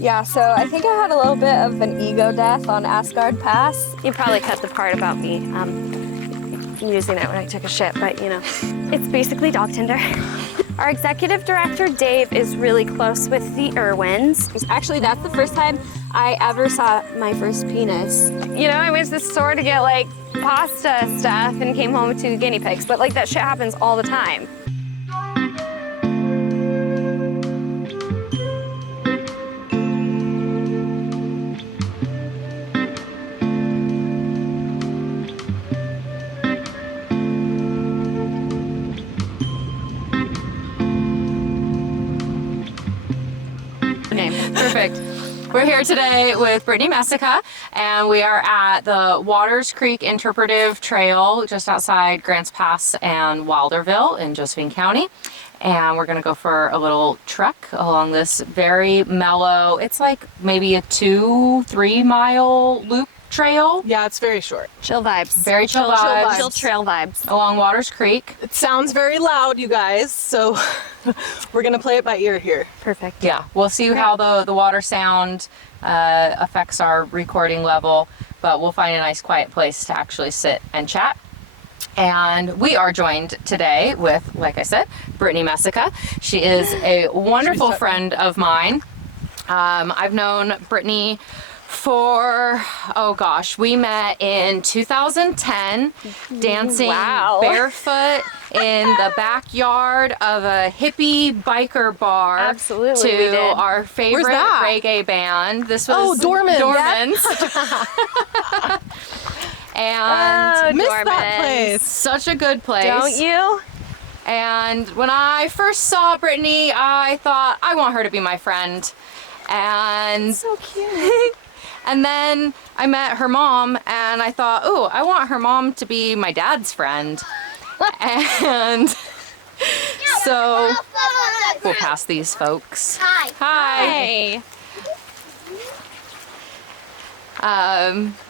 Yeah, so I think I had a little bit of an ego death on Aasgard Pass. You probably cut the part about me using it when I took a shit, but you know, it's basically dog tinder. Our executive director, Dave, is really close with the Irwins. Actually, that's the first time I ever saw my first penis. You know, I went to the store to get like pasta stuff and came home with 2 guinea pigs, but like that shit happens all the time. Perfect. We're here today with Brittney Mesica, and we are at the Waters Creek Interpretive Trail just outside Grants Pass and Wilderville in Josephine County. And we're going to go for a little trek along this very mellow, it's like maybe a 2-3 mile loop trail. Yeah, it's very short. Chill vibes. Very chill vibes. Chill trail vibes. Along Waters Creek. It sounds very loud, you guys, so we're gonna play it by ear here. Perfect. Yeah, we'll see how the water sound affects our recording level, but we'll find a nice quiet place to actually sit and chat. And we are joined today with, like I said, Brittney Mesica. She is a wonderful friend of mine. I've known Brittney for, oh gosh, we met in 2010 dancing barefoot in the backyard of a hippie biker bar. Absolutely, to we did. our favorite reggae band. This was Dorman. Dorman's. And Miss Dorman. that place. such a good place. Don't you? And when I first saw Brittney, I thought, I want her to be my friend. And So cute. and then I met her mom, and I thought, oh, I want her mom to be my dad's friend. And so we'll pass these folks. Hi. Hi. Hey.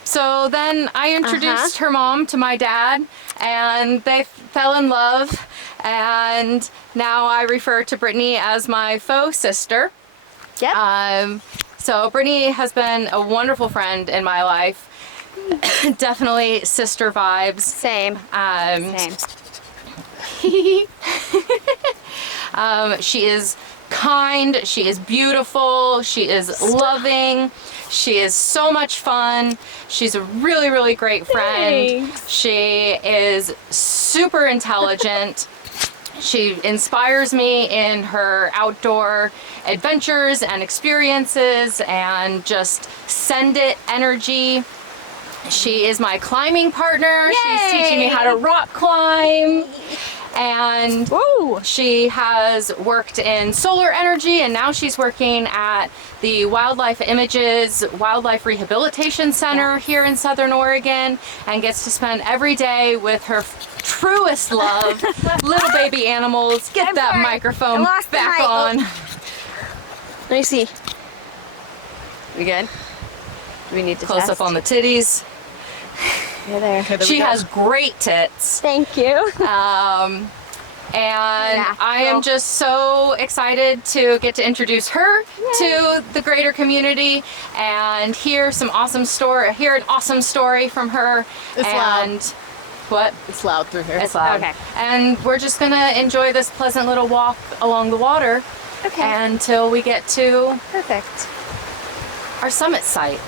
So then I introduced her mom to my dad, and they fell in love. And now I refer to Brittney as my faux sister. Yep. So Brittney has been a wonderful friend in my life. Definitely sister vibes. Same. Same. She is kind, she is beautiful, she is loving, she is so much fun. She's a really, really great friend. Thanks. She is super intelligent. She inspires me in her outdoor adventures and experiences and just send it energy. She is my climbing partner. Yay! She's teaching me how to rock climb. And she has worked in solar energy, and now she's working at the Wildlife Images Wildlife Rehabilitation Center here in Southern Oregon, and gets to spend every day with her truest love, little baby animals. Get that microphone back on. Let me see. We good? Do we need to Close test? up on the titties. You're there. Okay, there She we go. has great tits. Thank you. And I am just so excited to get to introduce her to the greater community and hear an awesome story from her. It's and loud. What? It's loud through here. It's loud. Okay. And we're just gonna enjoy this pleasant little walk along the water until we get to Perfect. our summit site.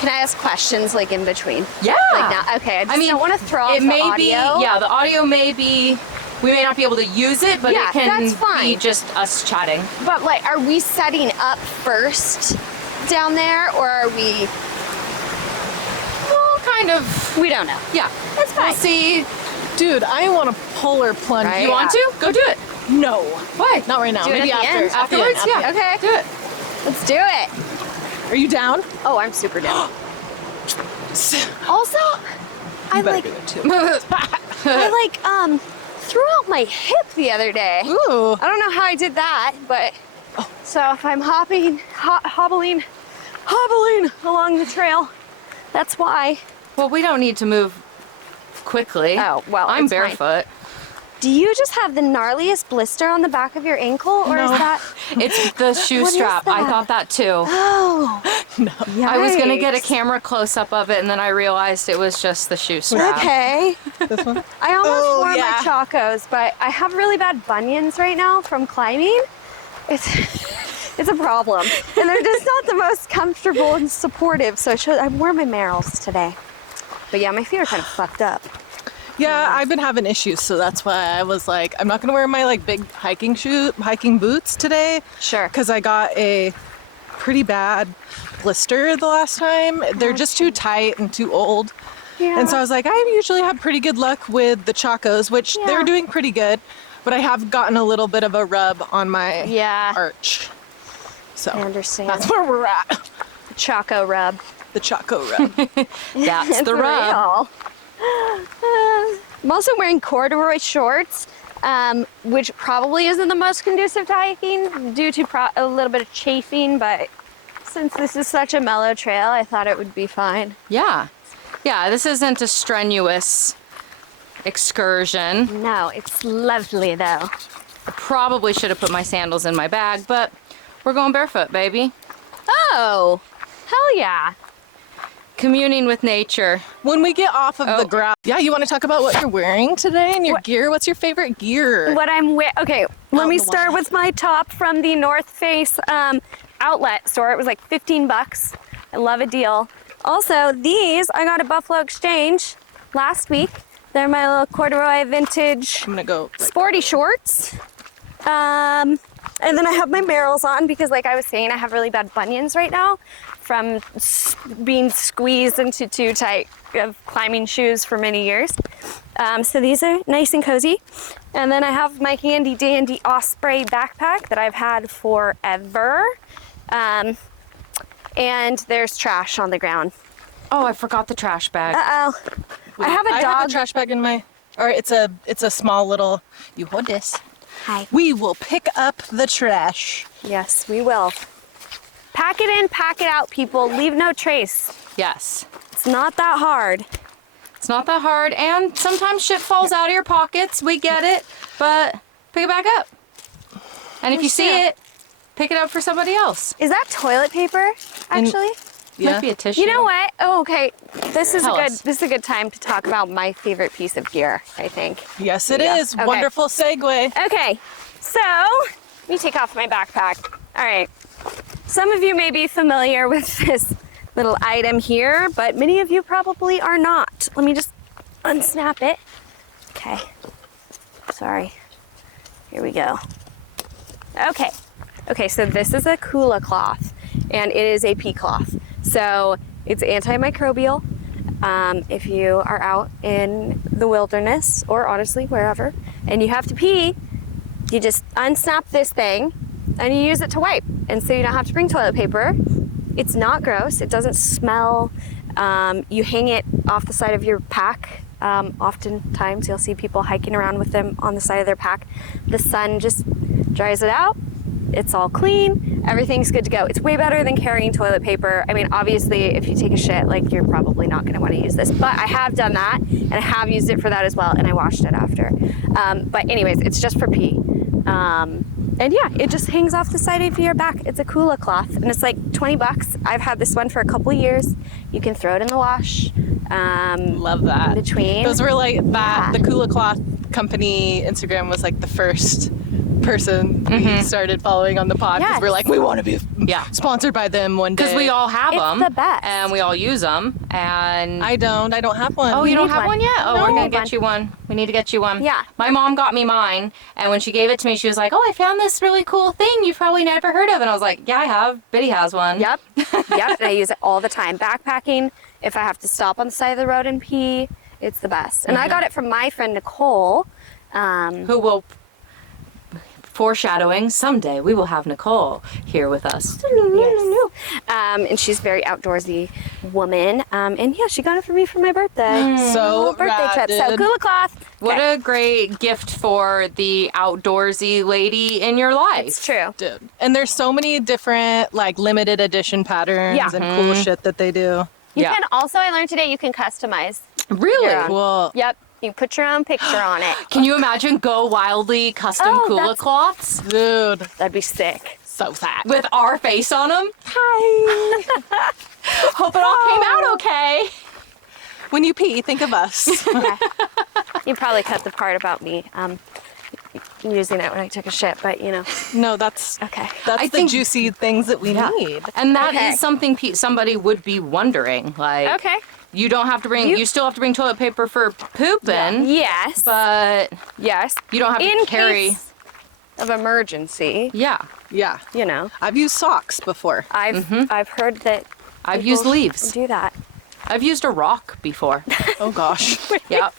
Can I ask questions like in between? Yeah. Like now? Okay. I just don't want to throw off it may the audio. be, the audio may be, we may not be able to use it, but Yeah, it can that's fine. be just us chatting. But like, are we setting up first down there, or are we? Well, kind of. We don't know. Yeah. That's fine. We'll see. Dude, I want a polar plunge. Right. You want to? Go do it. No. Why? Not right now. Do it Maybe at the after. end? After the Afterwards? end, Yeah. after. Okay. Do it. Let's do it. Are you down? Oh, I'm super down. Also, I better like do it too. threw out my hip the other day. Ooh. I don't know how I did that, but so if I'm hobbling along the trail, that's why. Well, we don't need to move quickly. Oh, well, I'm it's fine. barefoot. Do you just have the gnarliest blister on the back of your ankle, or is No. that? It's the shoe What is strap. I that? thought that too. Oh. No. I was gonna get a Yikes. camera close up of it, and then I realized it was just the shoe strap. Okay. This one? I almost Oh, wore yeah. my Chacos, but I have really bad bunions right now from climbing. It's a problem. And they're just not the most comfortable and supportive, so I wore my Merrells today. But yeah, my feet are kind of fucked up. Yeah, I've been having issues, so that's why I was like, I'm not gonna wear my like big hiking boots today. Sure. Because I got a pretty bad blister the last time. They're just too tight and too old. Yeah. And so I was like, I usually have pretty good luck with the Chacos, which Yeah. they're doing pretty good. But I have gotten a little bit of a rub on my Yeah. arch. So I understand. that's where we're at. The Chaco rub. The Chaco rub. That's the For rub. real. I'm also wearing corduroy shorts, which probably isn't the most conducive to hiking due to a little bit of chafing, but since this is such a mellow trail, I thought it would be fine. Yeah. Yeah, this isn't a strenuous excursion. No, it's lovely though. I probably should have put my sandals in my bag, but we're going barefoot, baby. Oh, hell yeah. Communing with nature. When we get off of Oh. the ground, yeah, you want to talk about what you're wearing today and your gear? What's your favorite gear? What I'm wearing, okay, let me the start wall. with my top from the North Face outlet store. It was like 15 bucks. I love a deal. Also, these I got at Buffalo Exchange last week. They're my little corduroy vintage I'm gonna go. sporty shorts. And then I have my Merrells on because like I was saying, I have really bad bunions right now from being squeezed into too tight of climbing shoes for many years. So these are nice and cozy. And then I have my handy dandy Osprey backpack that I've had forever. And there's trash on the ground. Oh, I forgot the trash bag. Uh-oh. I have a I dog. have a trash bag in my, or it's a small little, you hold this. Hi. We will pick up the trash. Yes, we will. Pack it in, pack it out, people. Leave no trace. Yes. It's not that hard. It's not that hard, and sometimes shit falls out of your pockets. We get it, but pick it back up. And if you see true. it, pick it up for somebody else. Is that toilet paper, actually? Yeah. Might be a tissue. You know what? Oh, okay. This is Tell a us. good time to talk about my favorite piece of gear, I think. Yes, it Yeah. is. Okay. Wonderful segue. Okay. So, let me take off my backpack. All right. Some of you may be familiar with this little item here, but many of you probably are not. Let me just unsnap it. Okay. Sorry. Here we go. Okay. Okay, so this is a Kula cloth, and it is a pea cloth. So it's antimicrobial. If you are out in the wilderness, or honestly, wherever, and you have to pee, you just unsnap this thing and you use it to wipe. And so you don't have to bring toilet paper. It's not gross. It doesn't smell. You hang it off the side of your pack. Oftentimes you'll see people hiking around with them on the side of their pack. The sun just dries it out. It's all clean. Everything's good to go. It's way better than carrying toilet paper. I mean, obviously, if you take a shit, like, you're probably not going to want to use this. But I have done that, and I have used it for that as well, and I washed it after. But anyways, it's just for pee. And yeah, it just hangs off the side of your back. It's a Kula cloth, and it's like 20 bucks. I've had this one for a couple years. You can throw it in the wash. Love that. In between. Those were like that. Yeah. The Kula Cloth company Instagram was like the first person we started following on the pod because Yes. we're like, we want to be Yeah. sponsored by them one day. Because we all have It's them. the best. And we all use them. And I don't have one. oh, you We don't need have one. one yet? Oh, No. we're We gonna need get one. you one. We need to get you one. Yeah. My mom got me mine, and when she gave it to me, she was like, "Oh, I found this really cool thing you've probably never heard of." And I was like, "Yeah, I have. Biddy has one." Yep. Yep. And I use it all the time. Backpacking, if I have to stop on the side of the road and pee, it's the best. And I got it from my friend Nicole. Who will? Foreshadowing, someday we will have Nicole here with us. Yes. And she's a very outdoorsy woman. And yeah, she got it for me for my birthday. So Little birthday rad, trip. So dude. Kula cloth. What Okay. a great gift for the outdoorsy lady in your life. It's true. Dude. And there's so many different like limited edition patterns Yeah. and cool shit that they do. You Yeah. can also, I learned today, you can customize. Really? Yeah. Cool. Yep. You put your own picture on it. Can you imagine Go Wildly custom Oh, Kula that's- cloths Dude, That'd be sick. so fat. with our face on them? Hi. Hope it all came out okay. When you pee, think of us. You probably cut the part about me using it when I took a shit, but you know. No, that's Okay. that's I the think- juicy things that we need. And that is Okay. something somebody would be wondering. Like, Okay. you don't have to bring, you still have to bring toilet paper for pooping, Yes. but yes. you don't have to In carry. case of emergency, Yeah. Yeah. you know. I've used socks before. I've heard that I've people used leaves. do that. I've used a rock before. Oh gosh. Yep.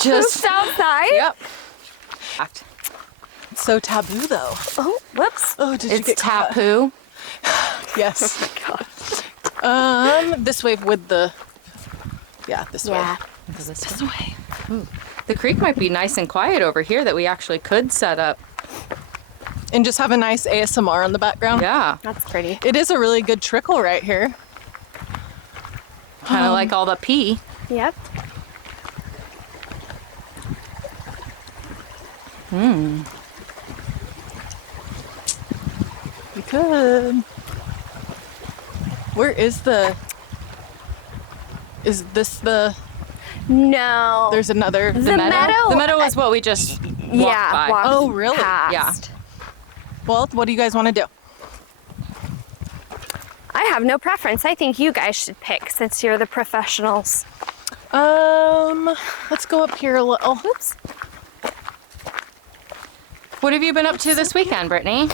Just outside. Yep. It's so taboo though. Oh, whoops. Oh, did you It's get caught? tapu. Yes. God. This way with the. Yeah, this Yeah. This way. The creek might be nice and quiet over here that we actually could set up. way. And just have a nice ASMR in the background. Yeah. That's pretty. It is a really good trickle right here. Kind of like all the pee. Yep. We could. Where is the? Is this the? No. There's another. The meadow. The meadow is what we just walked by. walked Oh, really? past. Well, what do you guys want to do? I have no preference. I think you guys should pick since you're the professionals. Let's go up here a little. Oops. What have you been up to this weekend, Brittany?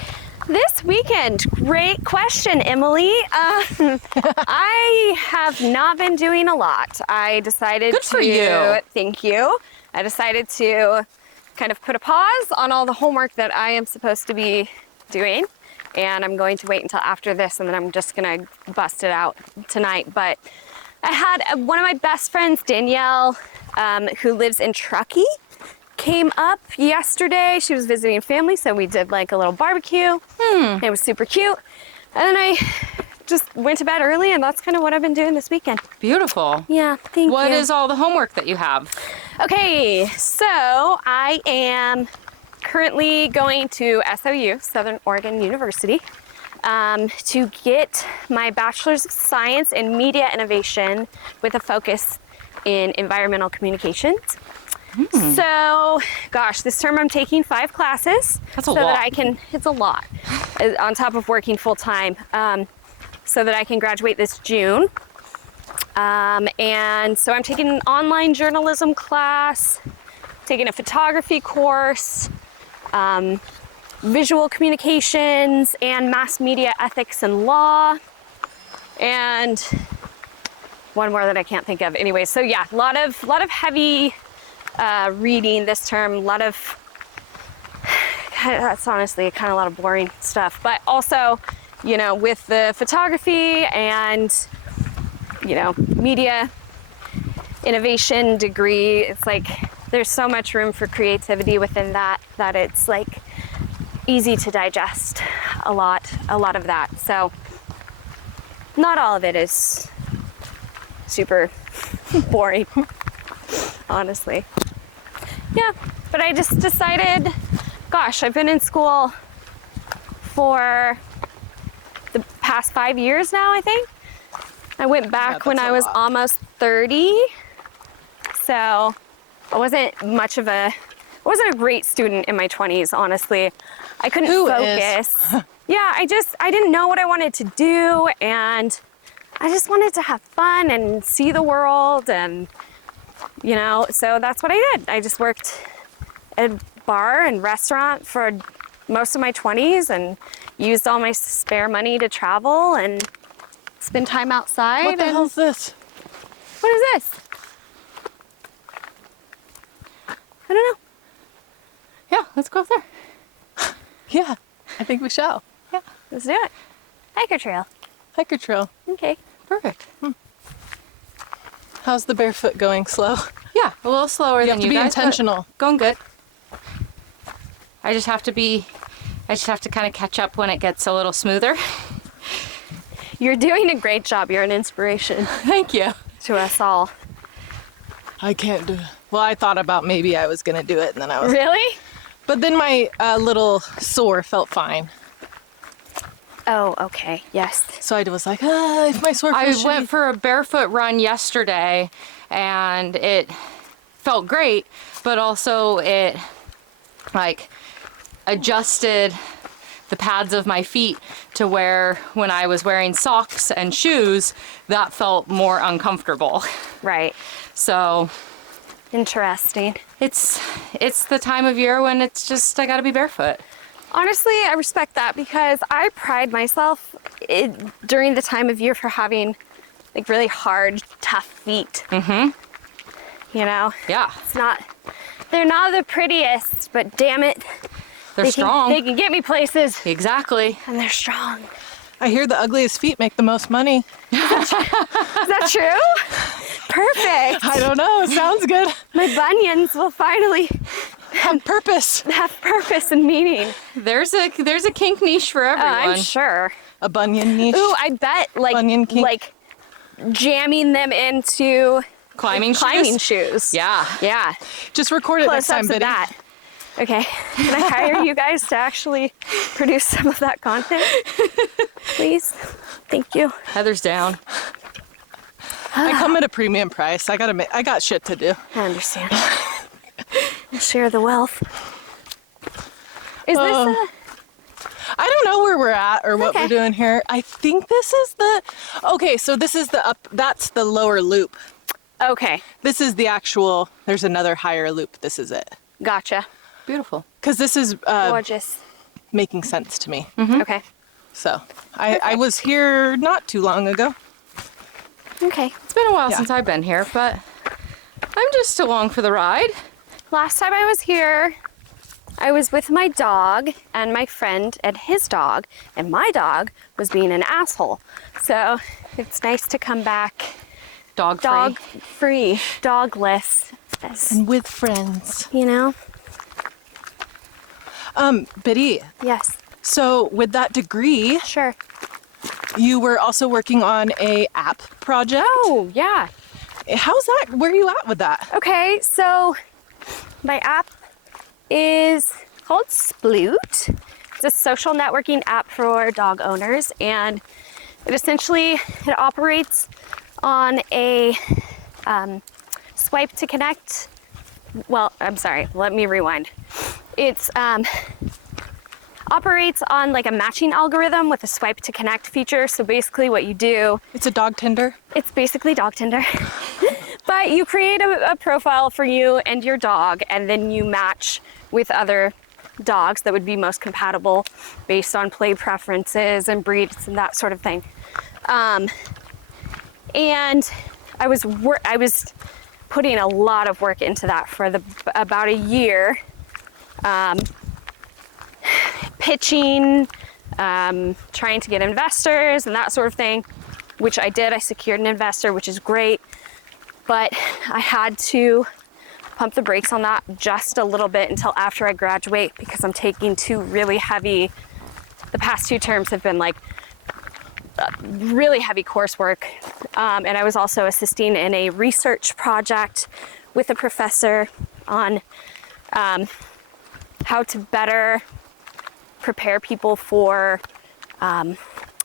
This weekend, great question, Emily. I have not been doing a lot. I decided Good to. for you. Thank you. I decided to kind of put a pause on all the homework that I am supposed to be doing. And I'm going to wait until after this, and then I'm just gonna bust it out tonight. But I had one of my best friends, Danielle, who lives in Truckee, came up yesterday. She was visiting family, so we did like a little barbecue. It was super cute. And then I just went to bed early, and that's kind of what I've been doing this weekend. Beautiful. Yeah, thank you. What is all the homework that you have? Okay, so I am currently going to SOU, Southern Oregon University, to get my Bachelor's of Science in Media Innovation with a focus in environmental communications. So, gosh, this term I'm taking 5 classes. That's a so lot. that I can, it's a lot, on top of working full time, so that I can graduate this June. And so I'm taking an online journalism class, taking a photography course, visual communications, and mass media ethics and law, and one more that I can't think of. Anyway, so yeah, a lot of heavy reading this term. A lot of that's honestly kind of a lot of boring stuff, but also, you know, with the photography and, you know, media innovation degree, it's like there's so much room for creativity within that it's like easy to digest a lot of that. So not all of it is super boring, honestly. Yeah, but I just decided, gosh, I've been in school for the past 5 years now, I think. I went back when that's I a was lot. almost 30. So I wasn't a great student in my 20s, honestly. I couldn't Who focus. Yeah, I didn't know what I wanted to do, and I just wanted to have fun and see the world, and, you know, so that's what I did. I just worked at a bar and restaurant for most of my 20s and used all my spare money to travel and spend time outside. What the and- hell's this? What is this? I don't know. Yeah, let's go up there. Yeah, I think we shall. Let's do it. Hiker trail. Hiker trail. Okay. Perfect. How's the barefoot going? Slow? Yeah, a little slower You than have to you be guys, but intentional. Going good. I just have to kind of catch up when it gets a little smoother. You're doing a great job. You're an inspiration Thank you. to us all. I can't do it. Well, I thought about maybe I was gonna do it, and then I was. Really? But then my little sore felt fine. Oh, okay. Yes. So I was like, if my sore I feels went shitty. for a barefoot run yesterday and it felt great, but also it like adjusted the pads of my feet to where when I was wearing socks and shoes, that felt more uncomfortable. Right. So Interesting. it's the time of year when it's just, I gotta be barefoot. Honestly, I respect that because I pride myself during the time of year for having like really hard, tough feet. Mm-hmm. You know? Yeah, They're not the prettiest, but damn it. they're strong. They can get me places, Exactly. and they're strong. I hear the ugliest feet make the most money. Is that true? Perfect. I don't know. It sounds good. My bunions will finally Have purpose. have purpose and meaning. There's a kink niche for everyone. I'm sure. A bunion niche. Ooh, I bet Bunion kink. like jamming them into Climbing shoes. Yeah. Yeah. Just record it next time, Close-ups of Biddy. that. Okay. Can I hire you guys to actually produce some of that content? Please? Thank you. Heather's down. I come at a premium price. I got shit to do. I understand. We'll share the wealth. Is this Oh. I don't know where we're at or what Okay. we're doing here. I think this is okay, so this is that's the lower loop. okay. This is the actual, there's another higher loop. This is it. Gotcha. Beautiful. Because this is Gorgeous. making sense to me. Okay. So I was here not too long ago. Okay. It's been a while Yeah. since I've been here, but I'm just along for the ride. Last time I was here, I was with my dog and my friend and his dog, and my dog was being an asshole. So it's nice to come back Dog dog-free, dogless, as, And with friends. you know? Biddy, Yes, so with that degree, sure. you were also working on a app project. Oh, yeah. How's that? Where are you at with that? Okay, so my app is called Sploot. It's a social networking app for dog owners, and it operates on a swipe to connect. Well, I'm sorry, let me rewind. It's operates on like a matching algorithm with a swipe to connect feature. So basically what you do, It's a dog Tinder. it's basically dog Tinder. But you create a profile for you and your dog, and then you match with other dogs that would be most compatible based on play preferences and breeds and that sort of thing. And I was putting a lot of work into that for about a year. Pitching, trying to get investors and that sort of thing, which I did. I secured an investor, which is great. But I had to pump the brakes on that just a little bit until after I graduate, because I'm taking the past 2 terms have been like really heavy coursework. And I was also assisting in a research project with a professor on how to better prepare people for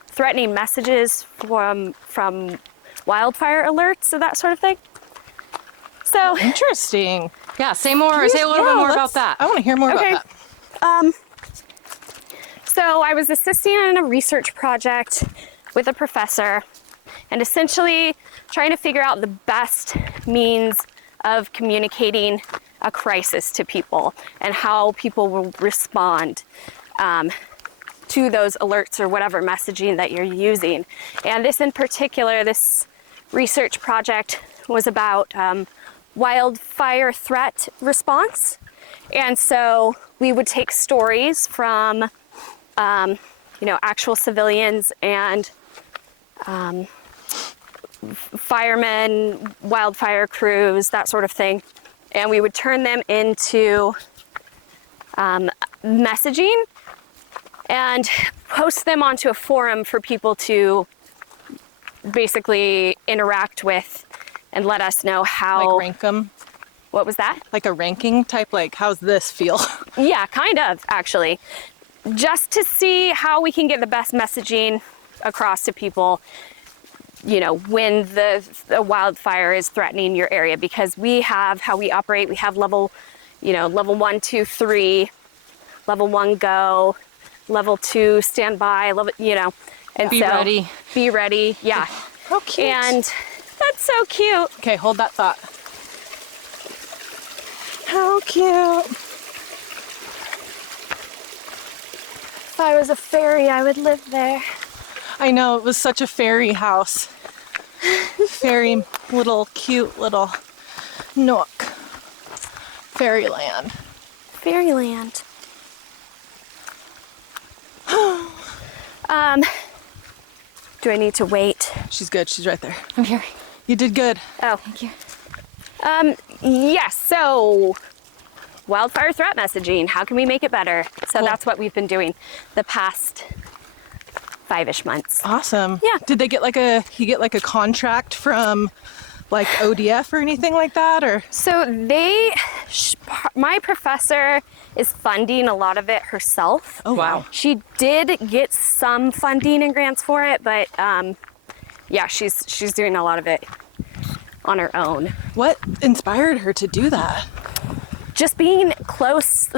threatening messages from wildfire alerts and that sort of thing. So Interesting. Yeah, say a little bit more about that. I want to hear more Okay. about that. So I was assisting in a research project with a professor, and essentially trying to figure out the best means of communicating a crisis to people and how people will respond to those alerts or whatever messaging that you're using. And this in particular, this research project was about wildfire threat response. And so we would take stories from actual civilians and firemen, wildfire crews, that sort of thing. And we would turn them into messaging and post them onto a forum for people to basically interact with and let us know how. Like rank them. What was that? Like a ranking type, like how's this feel? Yeah, kind of, actually. Just to see how we can get the best messaging across to people, you know, when the wildfire is threatening your area, because we have how we operate. We have level 1, 2, 3, level 1 go, level 2 stand by, and Be ready. Be ready, yeah. How cute. And that's so cute. Okay, hold that thought. How cute. If I was a fairy, I would live there. I know, it was such a fairy house. Fairy little cute little nook. Fairyland. Fairyland. Do I need to wait? She's good, she's right there. I'm here. You did good. Oh, thank you. Yes, so wildfire threat messaging, how can we make it better? So Cool. that's what we've been doing the past 5-ish months. Awesome. Yeah. Did they get like a contract from like ODF or anything like that, or? So my professor is funding a lot of it herself. Oh wow. She did get some funding and grants for it, but yeah, she's doing a lot of it on her own. What inspired her to do that? Just being close.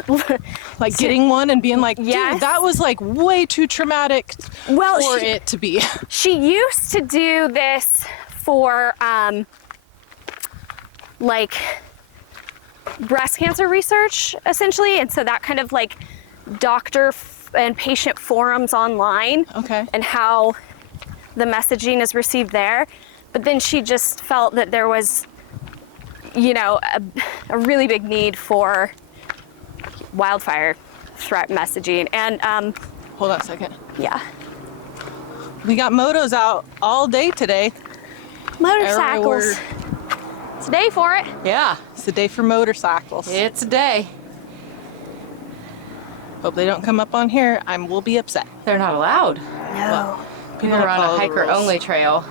Like getting one and being like, dude, Yes. that was like way too traumatic Well, for she- it to be. She used to do this for like breast cancer research, essentially, and so that kind of like doctor and patient forums online. Okay. And how the messaging is received there. But then she just felt that there was, you know, a really big need for wildfire threat messaging. And Hold on a second. yeah, We got motos out all day today. motorcycles. It's a day for it. Yeah, It's the day for motorcycles. it's a day. Hope they don't come up on here. We'll be upset. They're not allowed. No. People We're don't on follow a the hiker rules. only trail.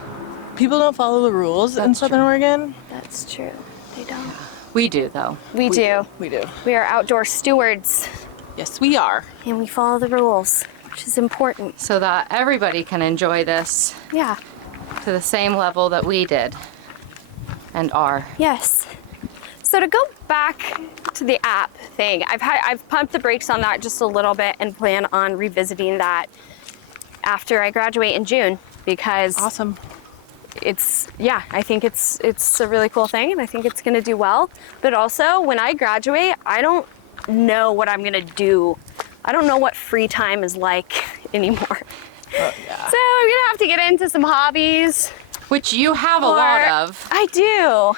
People don't follow the rules in That's Southern Oregon. That's true. They don't. We do though. We do. We do. We are outdoor stewards Yes, we are. and we follow the rules, which is important. So that everybody can enjoy this Yeah. to the same level that we did and are. Yes. So to go back to the app thing, I've pumped the brakes on that just a little bit and plan on revisiting that after I graduate in June, because Awesome. I think it's a really cool thing, and I think it's gonna do well. But also, when I graduate, I don't know what I'm gonna do. I don't know what free time is like anymore. Oh, yeah. So I'm gonna have to get into some hobbies. Which you have a lot of. I do.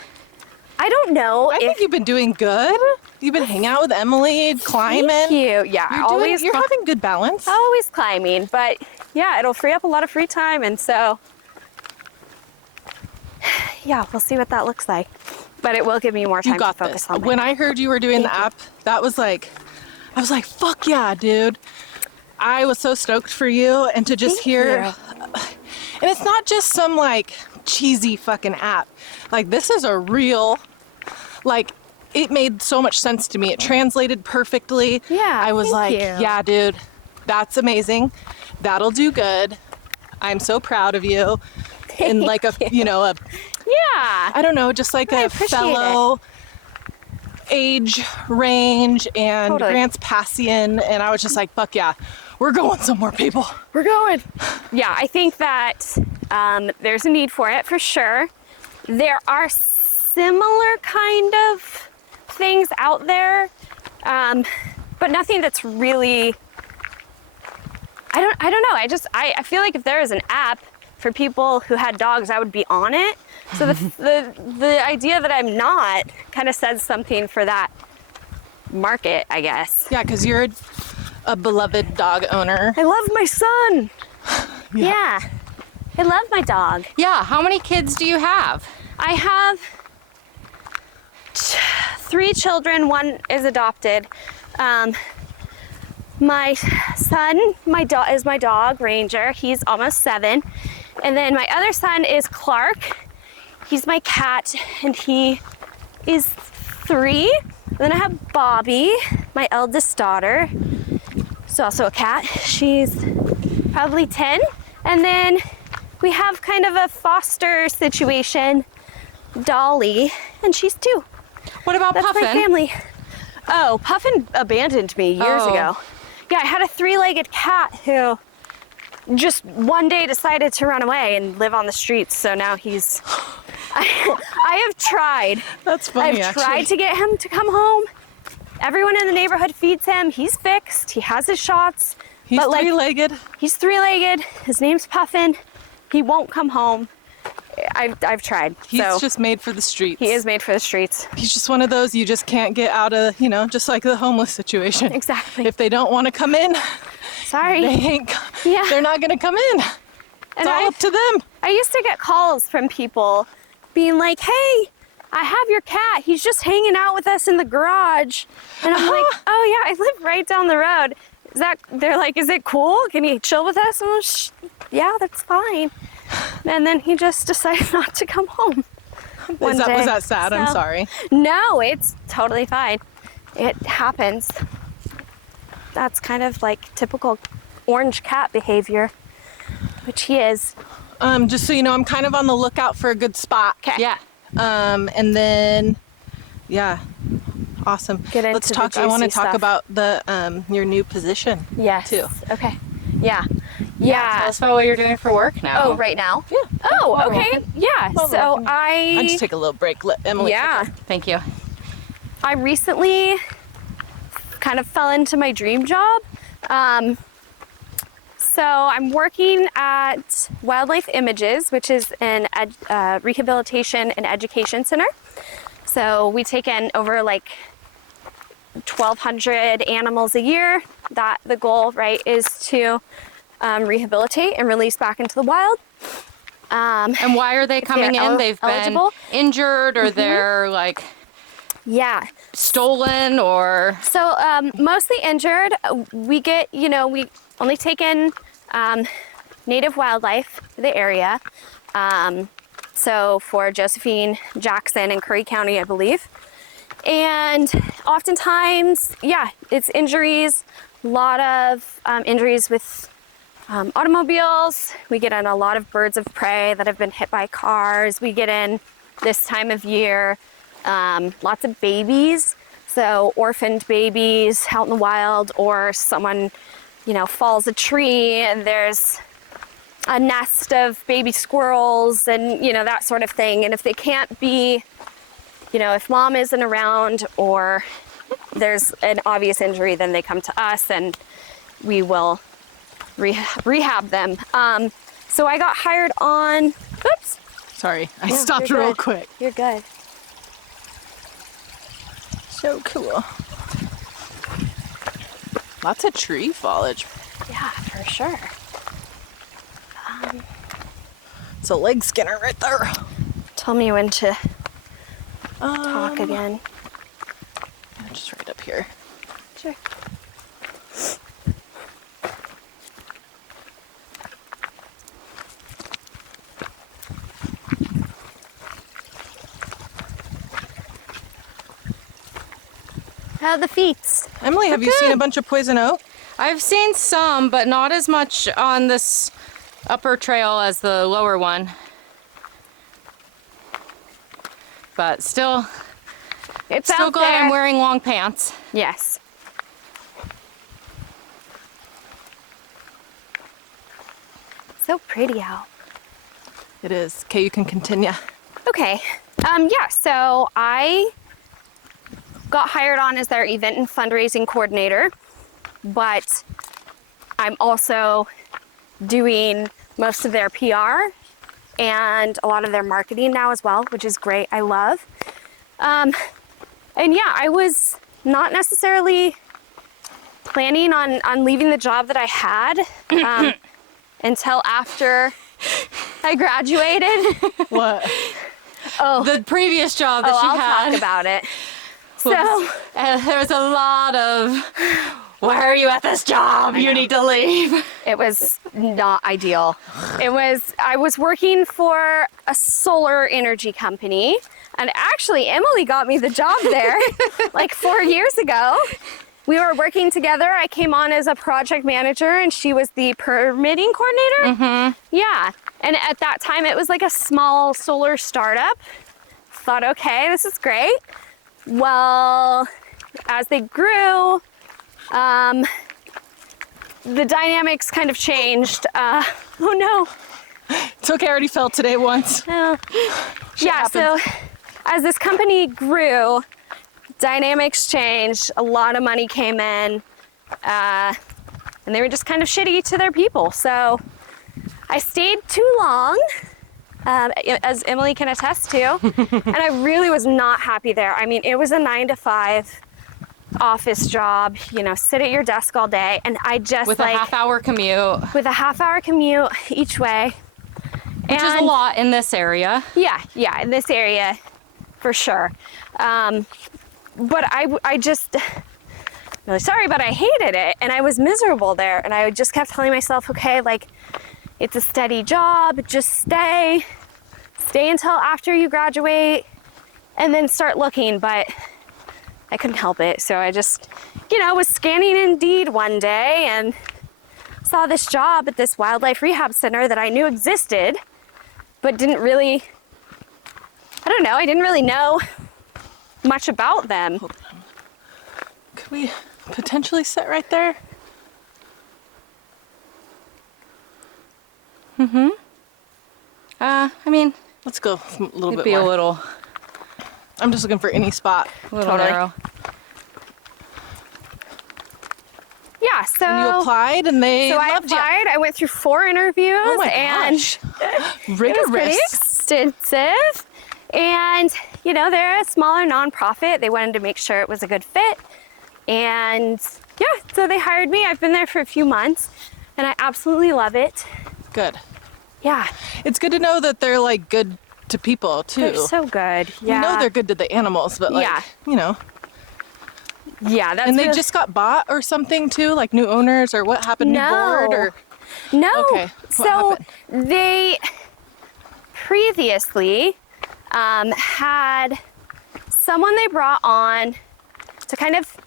I don't know I if think you've been doing good. You've been hanging out with Emily, climbing. Thank you. Yeah, You're having good balance. always climbing, but yeah, it'll free up a lot of free time, and so yeah, we'll see what that looks like. But it will give me more time You got to focus this. on When I heard you were doing the app, that was like, I was like, fuck yeah, dude. I was so stoked for you, and to just Thank hear, you. and it's not just some like cheesy fucking app. Like this is a real, like it made so much sense to me. It translated perfectly. Yeah, I was thank like, you. yeah, dude, that's amazing. That'll do good. I'm so proud of you. And like a, you know, a, Yeah. I don't know, just like I a appreciate fellow age range, and Totally. Grant's Passian, and I was just like, fuck yeah, we're going somewhere, people. We're going. Yeah, I think that there's a need for it for sure. There are similar kind of things out there, but nothing that's really. I don't know. I feel like if there is an app for people who had dogs, I would be on it. So the idea that I'm not kind of says something for that market, I guess. Yeah, because you're a beloved dog owner. I love my son. Yeah. I love my dog. Yeah, how many kids do you have? I have 3 children. One is adopted. My son, is my dog, Ranger. He's almost 7. And then my other son is Clark. He's my cat, and he is 3. And then I have Bobby, my eldest daughter. She's also a cat. She's probably 10. And then we have kind of a foster situation, Dolly, and she's 2. What about That's Puffin? my family. Oh, Puffin abandoned me years Oh. ago. Yeah, I had a 3-legged cat who just one day decided to run away and live on the streets. So now he's, I have tried. That's funny, I've tried to get him to come home. Everyone in the neighborhood feeds him. He's fixed. He has his shots. He's but, like, 3-legged. He's 3-legged. His name's Puffin. He won't come home. I've tried. He's so just made for the streets. he is made for the streets. He's just one of those you just can't get out of, just like the homeless situation. Exactly. If they don't want to come in, Sorry. they ain't, Yeah. they're not going to come in. It's And all up to them. I used to get calls from people being like, hey, I have your cat. He's just hanging out with us in the garage. And I'm like, oh yeah, I live right down the road. They're like, is it cool? Can he chill with us? And I'm like, yeah, that's fine. And then he just decided not to come home. Was day. that sad? I'm So- sorry. No, it's totally fine. It happens. That's kind of like typical orange cat behavior, which he is. Just so you know, I'm kind of on the lookout for a good spot. Okay. Yeah. And then, yeah, awesome. Get into Let's the talk. I want to juicy talk stuff. about the your new position. Yes. Too. Okay. Yeah. Tell Yeah. us about what you're doing for work now. Oh, right now? Yeah. Oh, While we're okay. walking. Yeah. While we're So walking. I just take a little break. Let Emily. yeah. Thank you. I recently kind of fell into my dream job. So I'm working at Wildlife Images, which is an rehabilitation and education center. So we take in over like 1,200 animals a year. That the goal, right, is to rehabilitate and release back into the wild. And why are they coming they're in? They've eligible. been injured or they're like Yeah. stolen or... So mostly injured. We get, we only take in native wildlife for the area. So for Josephine, Jackson, and Curry County, I believe. And oftentimes, yeah, it's injuries, a lot of injuries with automobiles. We get in a lot of birds of prey that have been hit by cars. We get in this time of year, lots of babies. So orphaned babies out in the wild, or someone, falls a tree and there's a nest of baby squirrels and, that sort of thing. And if they can't be, if mom isn't around or there's an obvious injury, then they come to us and we will rehab them. So I got hired on, oops. Sorry, I No, stopped you're real good. quick. You're good. So cool. Lots of tree foliage. Yeah, for sure. It's a leg skinner right there. Tell me when to talk again. Just right up here. Sure. How are the feet? Emily, have you seen a bunch of poison oak? I've seen some, but not as much on this upper trail as the lower one. But still It's glad out there. I'm wearing long pants. Yes. So pretty out. It is. Okay, you can continue. Okay. Yeah, so I got hired on as their event and fundraising coordinator, but I'm also doing most of their PR and a lot of their marketing now as well, which is great. I love. And yeah, I was not necessarily planning on leaving the job that I had until after I graduated. What? The previous job that Oh, she I'll had. talk about it. So, There was a lot of, why are you at this job? You need to leave. it was not ideal. I was working for a solar energy company. And actually, Emily got me the job there like 4 years ago. We were working together. I came on as a project manager and she was the permitting coordinator. Yeah. And at that time, it was like a small solar startup. Thought, okay, this is great. Well, as they grew, the dynamics kind of changed. Oh no. It's okay, I already fell today once. Yeah, happens. so as this company grew, dynamics changed, a lot of money came in, and they were just kind of shitty to their people. So I stayed too long, as Emily can attest to, and I really was not happy there. I mean, it was a 9-to-5 office job, you know, sit at your desk all day, and I just With like a half-hour commute, with a half-hour commute each way. which is a lot in this area. Yeah, in this area, for sure. But I just, really sorry, but I hated it, and I was miserable there, and I just kept telling myself, okay, like, it's a steady job, just stay until after you graduate, and then start looking, but I couldn't help it, so I just, you know, was scanning Indeed one day, and saw this job at this wildlife rehab center that I knew existed, but didn't really, I don't know, I didn't really know much about them. Could we potentially sit right there? I mean, Let's go a little it'd bit be more. a little I'm just looking for any spot. little Totally. narrow. Yeah, so And you applied and they I loved applied. I went through 4 interviews, you. Oh my and gosh. it was Rigorous. pretty extensive. And you know, they're a smaller nonprofit. They wanted to make sure it was a good fit, and yeah, so they hired me. I've been there for a few months, and I absolutely love it. Good. Yeah, It's good to know that they're like good to people too. they're so good. Yeah, You know they're good to the animals, but like, Yeah. you know. yeah. That's And they really- just got bought or something too, like new owners or what happened? No. New board or No. Okay, what So happened? they previously had someone they brought on to kind of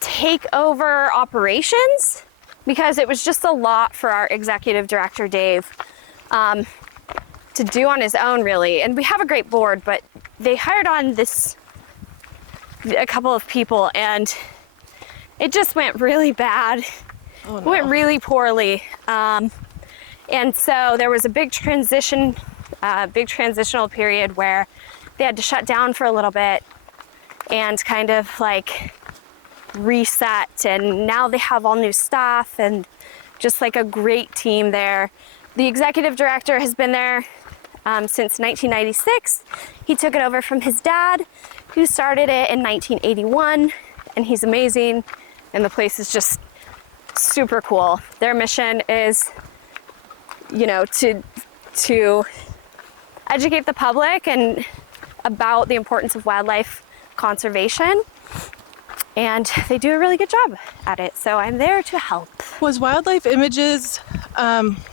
take over operations, because it was just a lot for our executive director, Dave, to do on his own, really. And we have a great board, but they hired on a couple of people, and it just went really bad. Oh, It went no. really poorly. And so there was a big transitional period where they had to shut down for a little bit and kind of like reset. And now they have all new staff and just like a great team there. The executive director has been there since 1996. He took it over from his dad, who started it in 1981, and he's amazing. And the place is just super cool. Their mission is, you know, to educate the public and about the importance of wildlife conservation, and they do a really good job at it, so I'm there to help. Was Wildlife Images,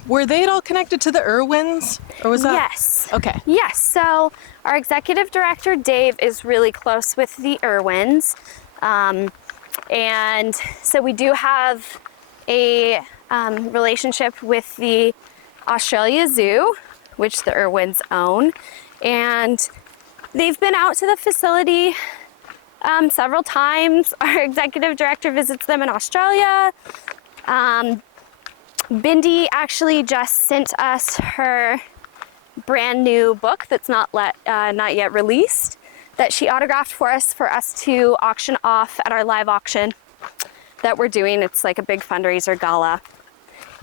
were they at all connected to the Irwins? Or was that? Yes. Okay. Yes, so our executive director, Dave, is really close with the Irwins, and so we do have a relationship with the Australia Zoo, which the Irwins own, and they've been out to the facility several times. Our executive director visits them in Australia. Bindi actually just sent us her brand new book that's not yet released, that she autographed for us to auction off at our live auction that we're doing. It's like a big fundraiser gala.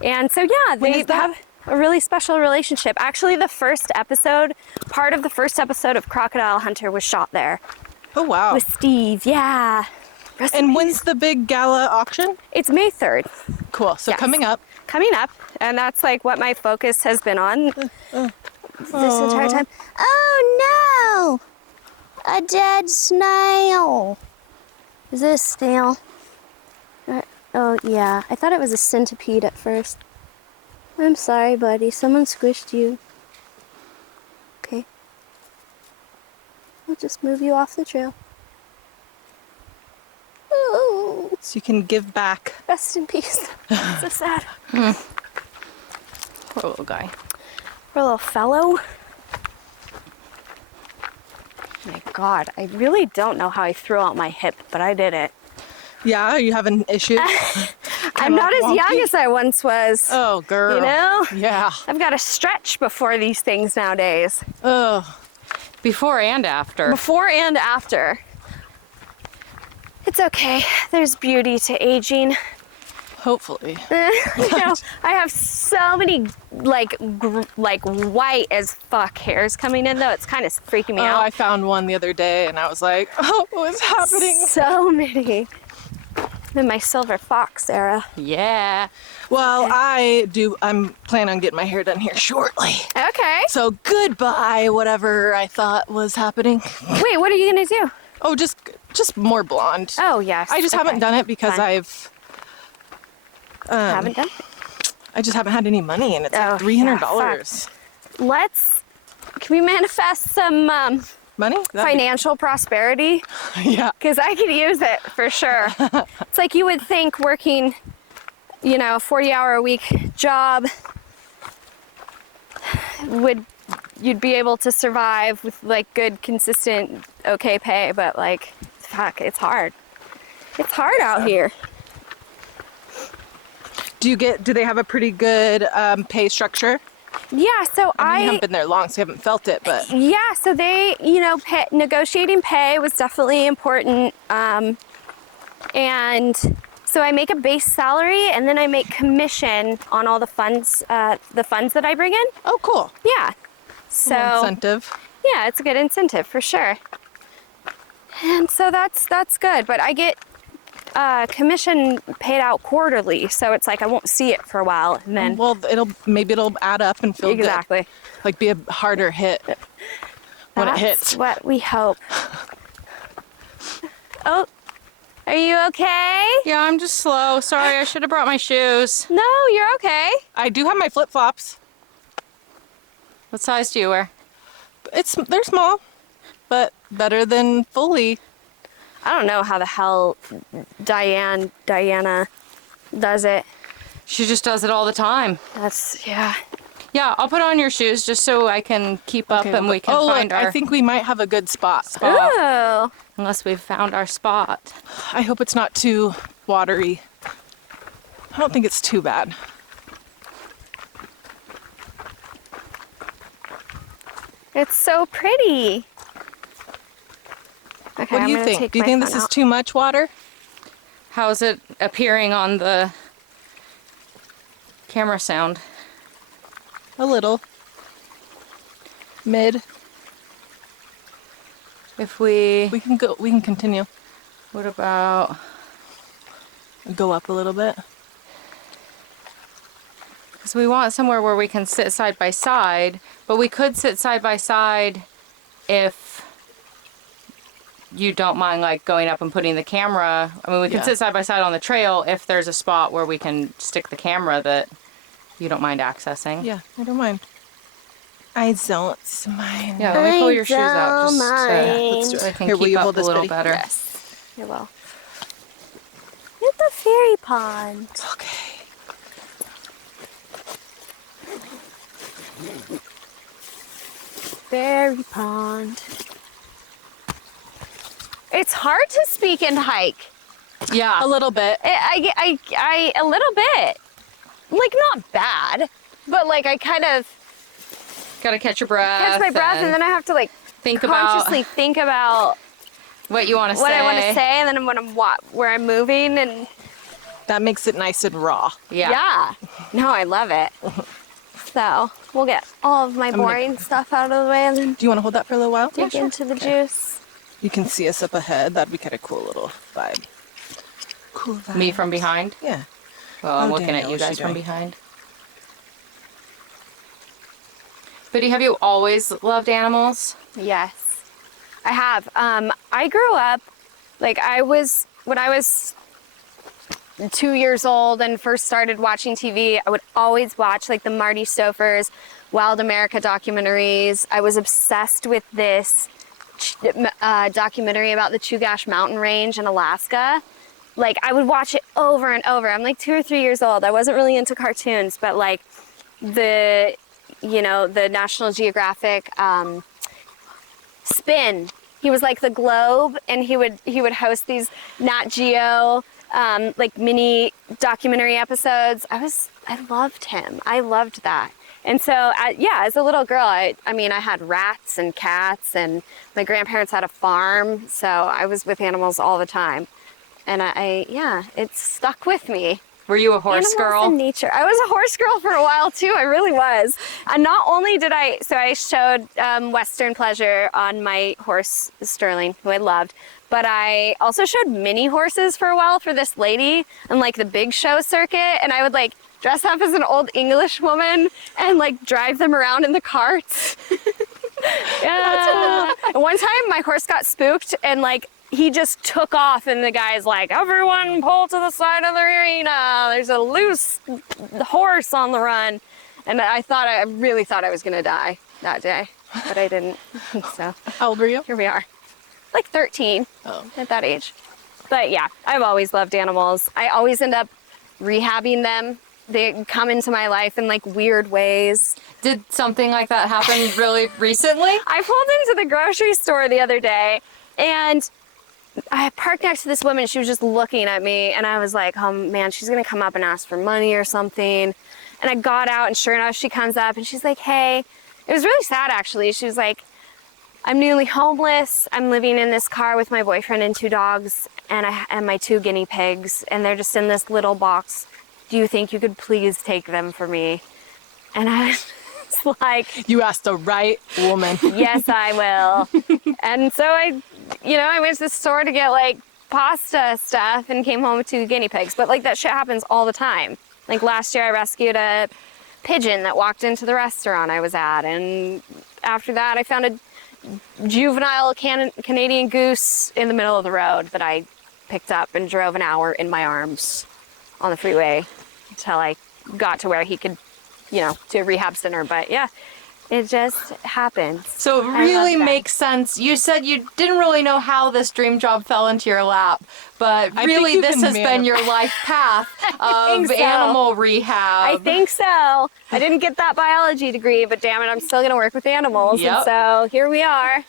And so yeah, When they is that? have a really special relationship. Actually, part of the first episode of Crocodile Hunter was shot there Oh, wow. with Steve. Yeah. Rest in And peace. when's the big gala auction? It's May 3rd. Cool. So Yes. coming up. Coming up, and that's like what my focus has been on this entire time. Oh no! A dead snail. Is it a snail? Oh yeah, I thought it was a centipede at first. I'm sorry, buddy. Someone squished you. Okay. I'll just move you off the trail. Oh, So you can give back. rest in peace. So sad. Poor little guy. Poor little fellow. My God, I really don't know how I threw out my hip, but I did it. Yeah, you have an issue? I'm not as young wonky? as I once was. Oh, girl. You know? Yeah. I've got to stretch before these things nowadays. Oh. Before and after. Before and after. It's okay. There's beauty to aging. Hopefully. You know, I have so many like white as fuck hairs coming in though. It's kind of freaking me Oh, out. I found one the other day and I was like, oh, what's happening? So many. In my silver fox era. Yeah. Well, I'm planning on getting my hair done here shortly. Okay. So goodbye, whatever I thought was happening. Wait, what are you gonna do? Oh, just more blonde. Oh yes. I just haven't done it because Fine. Haven't done. I just haven't had any money and it's Oh, like $300. Can we manifest some Money? That'd be- financial prosperity? Yeah. Because I could use it for sure. It's like you would think working, a 40-hour-a-week job you'd be able to survive with like good, consistent, okay pay, but like, fuck, it's hard. It's hard out here. Do they have a pretty good pay structure? Yeah, so I mean, you haven't been there long, so you haven't felt it, but Yeah, so they, negotiating pay was definitely important. And so I make a base salary and then I make commission on all the funds that I bring in. oh, cool. Yeah. So Incentive. yeah, it's a good incentive for sure. And so that's good, but I get commission paid out quarterly, so it's like I won't see it for a while, and then Well, maybe it'll add up and feel exactly. good. Like be a harder hit when it That's hits. what we hope. Oh, are you okay? Yeah, I'm just slow. Sorry, I should have brought my shoes. No, you're okay. I do have my flip flops. What size do you wear? They're small, but better than fully. I don't know how the hell Diana does it. She just does it all the time. Yeah. Yeah, I'll put on your shoes just so I can keep up and we can find look, our I think we might have a good spot. Oh. unless we've found our spot. I hope it's not too watery. I don't think it's too bad. It's so pretty. Okay, What do I'm you gonna think? take Do you my think phone this is out. too much water? How's it appearing on the camera sound? A little. Mid. If we, We can continue. what about, Go up a little bit. because we want somewhere where we can sit side by side, but we could sit side by side if you don't mind like going up and putting the camera. I mean, we can Yeah. sit side by side on the trail if there's a spot where we can stick the camera that you don't mind accessing. Yeah, I don't mind. I don't mind. Yeah, let me pull your shoes out just mind. so I can Here, will keep you up hold a this, little Betty? better. Yes, you will. It's a fairy pond. Okay. Fairy pond. It's hard to speak and hike. Yeah. A little bit. I a little bit. Like not bad, but like I kind of Gotta catch your breath. catch my breath and then I have to like think consciously about think about what you want to say. what I want to say and then when where I'm moving and That makes it nice and raw. Yeah. no, I love it. So we'll get all of my gonna- boring stuff out of the way and then Do you want to hold that for a little while? dig into the juice. You can see us up ahead. That'd be kind of cool little vibe. Cool vibe. Me from behind. Yeah. Well, I'm Oh, looking Danielle, at you what's she guys from doing? behind. Betty, have you always loved animals? Yes, I have. I grew up, like when I was 2 years old and first started watching TV, I would always watch like the Marty Stouffer's Wild America documentaries. I was obsessed with this documentary about the Chugach mountain range in Alaska. Like, I would watch it over and over. I'm like 2 or 3 years old. I wasn't really into cartoons, but like the National Geographic spin. He was like the Globe, and he would host these Nat Geo like mini documentary episodes. I loved him. I loved that. And so, as a little girl, I mean, I had rats and cats, and my grandparents had a farm, so I was with animals all the time. And it stuck with me. Were you a horse Animals girl? and nature. I was a horse girl for a while too. I really was. And not only did I showed Western Pleasure on my horse Sterling, who I loved, but I also showed mini horses for a while for this lady on like the big show circuit. And I would like dress up as an old English woman and like drive them around in the carts. Yeah. One time my horse got spooked and like he just took off, and the guy's like, everyone pull to the side of the arena. There's a loose horse on the run. And I really thought I was gonna die that day, but I didn't. So How old were you? here we are. Like 13 at that age. But yeah, I've always loved animals. I always end up rehabbing them. They come into my life in like weird ways. Did something like that happen really recently? I pulled into the grocery store the other day, and I parked next to this woman. She was just looking at me, and I was like, oh man, she's gonna come up and ask for money or something. And I got out, and sure enough, she comes up and she's like, hey. It was really sad actually. She was like, I'm newly homeless. I'm living in this car with my boyfriend and 2 dogs, and my 2 guinea pigs, and they're just in this little box. Do you think you could please take them for me? And I was like, You asked the right woman. yes, I will. And so I went to the store to get like pasta stuff and came home with 2 guinea pigs. But like that shit happens all the time. Like last year I rescued a pigeon that walked into the restaurant I was at. And after that I found a juvenile Canadian goose in the middle of the road that I picked up and drove an hour in my arms on the freeway until I got to where he could, to a rehab center. But yeah, it just happens. So it really makes sense. You said you didn't really know how this dream job fell into your lap, but I really think you this can has been your life path of think so. animal rehab. I think so. I didn't get that biology degree, but damn it, I'm still going to work with animals. Yep. And so here we are.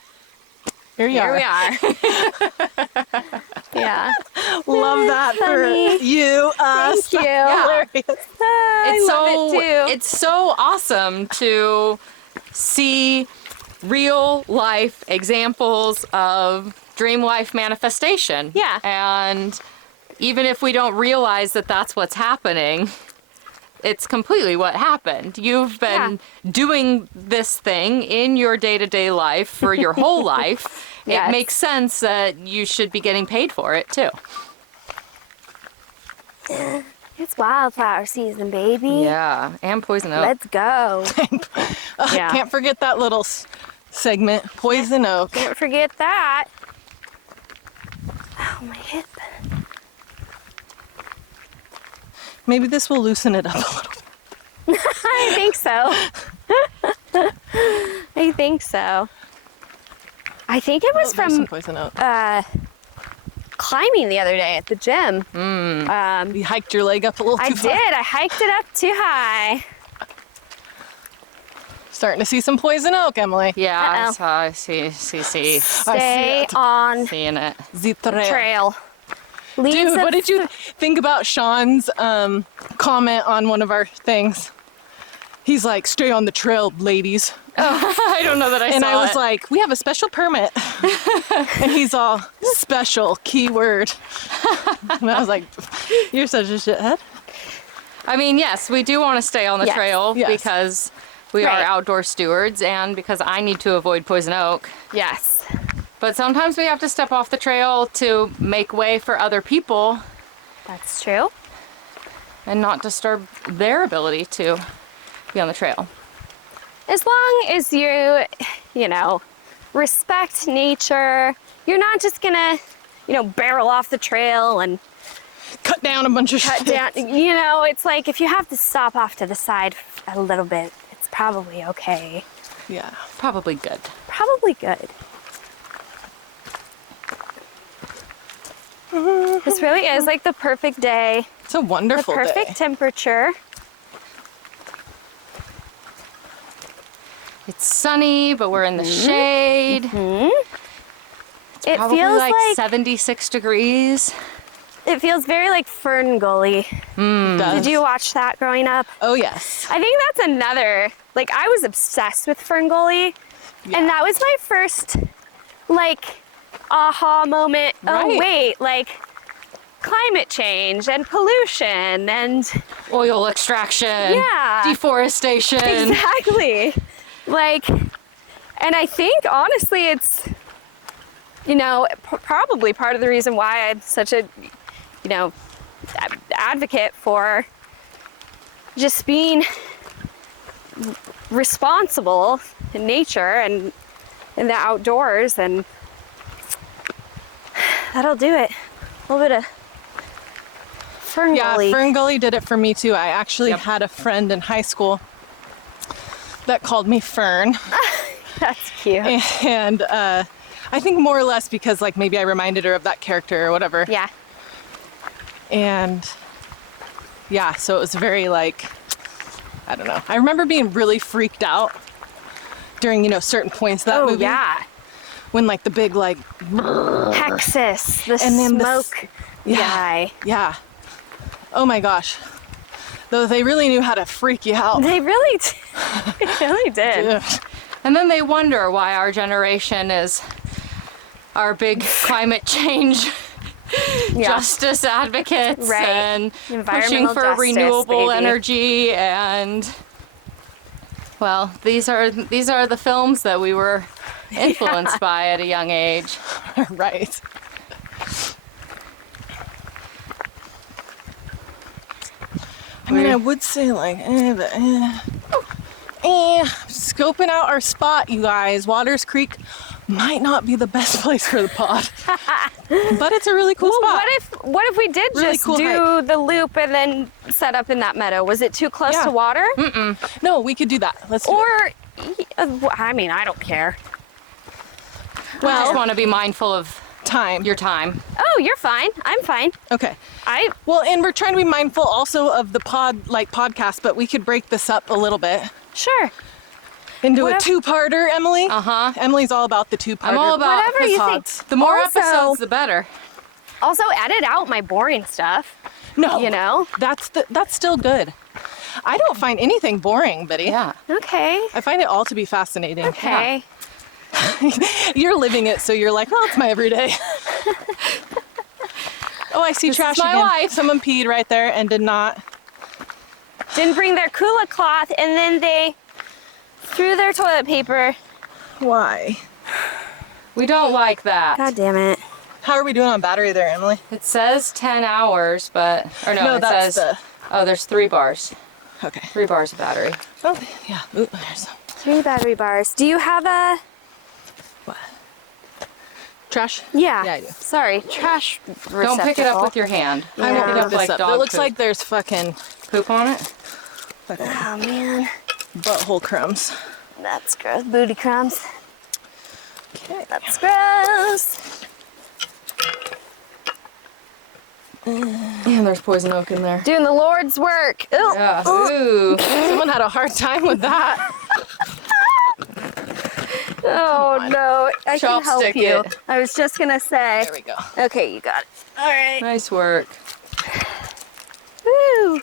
Here you Here are. we are. Yeah. Love that Funny. for you. Thank you. Hilarious. I love it too. It's so awesome to see real life examples of dream life manifestation. Yeah. And even if we don't realize that that's what's happening, it's completely what happened. You've been doing this thing in your day-to-day life for your whole life. Yes. It makes sense that you should be getting paid for it too. It's wildflower season, baby. Yeah, and poison oak. Let's go. Yeah. Can't forget that little segment, Poison Oak. Can't forget that. Oh, my hip. Maybe this will loosen it up a little. I think so. I think so. I think it was There's some from Poison Oak. climbing the other day at the gym. You hiked your leg up a little too I far. did. I hiked it up too high. Starting to see some Poison Oak, Emily. Yeah, Uh-oh. so I see. Stay it. on Seeing it. The trail. trail. Leaves Dude, of- what did you think about Sean's comment on one of our things? He's like, stay on the trail, ladies. I don't know that I And saw I was it. like, we have a special permit. And he's all, special, keyword. And I was like, you're such a shithead. I mean, yes, we do want to stay on the Yes. trail Yes. because we Right. are outdoor stewards and because I need to avoid poison oak. Yes. But sometimes we have to step off the trail to make way for other people That's true. and not disturb their ability to be on the trail. As long as you, respect nature, you're not just gonna, barrel off the trail and Cut down a bunch of cut shit. down. It's like if you have to stop off to the side a little bit, it's probably okay. Yeah. Probably good. Probably good. This really is like the perfect day, It's a the wonderful perfect day. temperature. It's sunny, but we're in the shade. It Probably feels like like 76 degrees. it feels very like Fern Gully. Does. Did you watch that growing up? Oh, yes. I think that's another, like I was obsessed with Fern Gully, and that was my first like aha moment. Oh Right. wait, like climate change and pollution and Oil extraction. Yeah. Deforestation. exactly. Like, and I think honestly it's, you know, probably part of the reason why I'm such a, you know, advocate for just being responsible in nature and in the outdoors, and that'll do it. A little bit of Fern Yeah, Gully. Fern Gully did it for me too. I actually Yep. had a friend in high school that called me Fern. That's cute. And I think more or less because like maybe I reminded her of that character or whatever. Yeah. And yeah, so it was very like, I don't know. I remember being really freaked out during, you know, certain points of that Oh movie. yeah. When like the big like, Texas, the And then the smoke yeah. guy. yeah. Oh my gosh. Though they really knew how to freak you out. They really, they really did. Ugh. And then they wonder why our generation is our big climate change justice advocates Right. and pushing Environmental for justice, renewable baby. energy. And well, these are the films that we were influenced by at a young age. Right. I mean, I would say like, scoping out our spot, you guys. Waters Creek might not be the best place for the pod, but it's a really cool Well, spot. what if we did Really just cool do hike. the loop and then set up in that meadow? Was it too close Yeah. to water? No, we could do that. Let's do it. Or, I mean, I don't care. I just want to be mindful of Time. your time. Oh, you're fine. I'm fine. Okay. I Well, and we're trying to be mindful also of the podcast, but we could break this up a little bit sure. into What a if- two-parter, Emily. Uh-huh. Emily's all about the two-parter. I'm all about Whatever you think. pods. the more Also- episodes, the better. Also, edit out my boring stuff. No, You know? that's still good. I don't find anything boring, Biddy. Yeah. Okay. I find it all to be fascinating. Okay. You're living it, so you're like, well, it's my everyday. Oh, I see This is trash my again. life. Someone peed right there and did not. Didn't bring their Kula cloth, and then they threw their toilet paper. Why? We don't like that. God damn it. How are we doing on battery there, Emily? It says 10 hours, but, or no, it that's says, oh, there's 3 bars. Okay. 3 bars of battery. Oh, yeah. Ooh, there's some. 3 battery bars. Do you have a... What? Trash? Yeah. Yeah, I do. Sorry, trash receptacle. Don't pick it up with your hand. I won't Yeah. pick Up this like up. dog It looks poop. like there's fucking Poop on it? Oh, man. butthole crumbs. That's gross. Booty crumbs. Okay. That's gross. And there's poison oak in there. Doing the Lord's work. Ooh. Yeah. Ooh. Someone had a hard time with that. Oh, no. I can help Chopstick you. it. I was just going to say. There we go. Okay, you got it. All right. Nice work. Woo.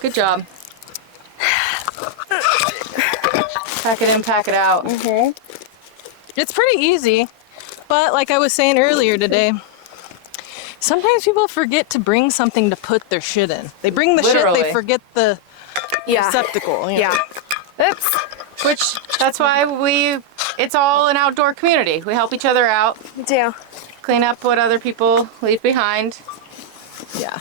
Good job. Pack it in, pack it out. It's pretty easy, but like I was saying earlier today, sometimes people forget to bring something to put their shit in. They bring the shit, Literally. they forget the Yeah. receptacle. You know? Yeah. Oops. Which, that's why it's all an outdoor community. We help each other out, You do. clean up what other people leave behind. Yeah.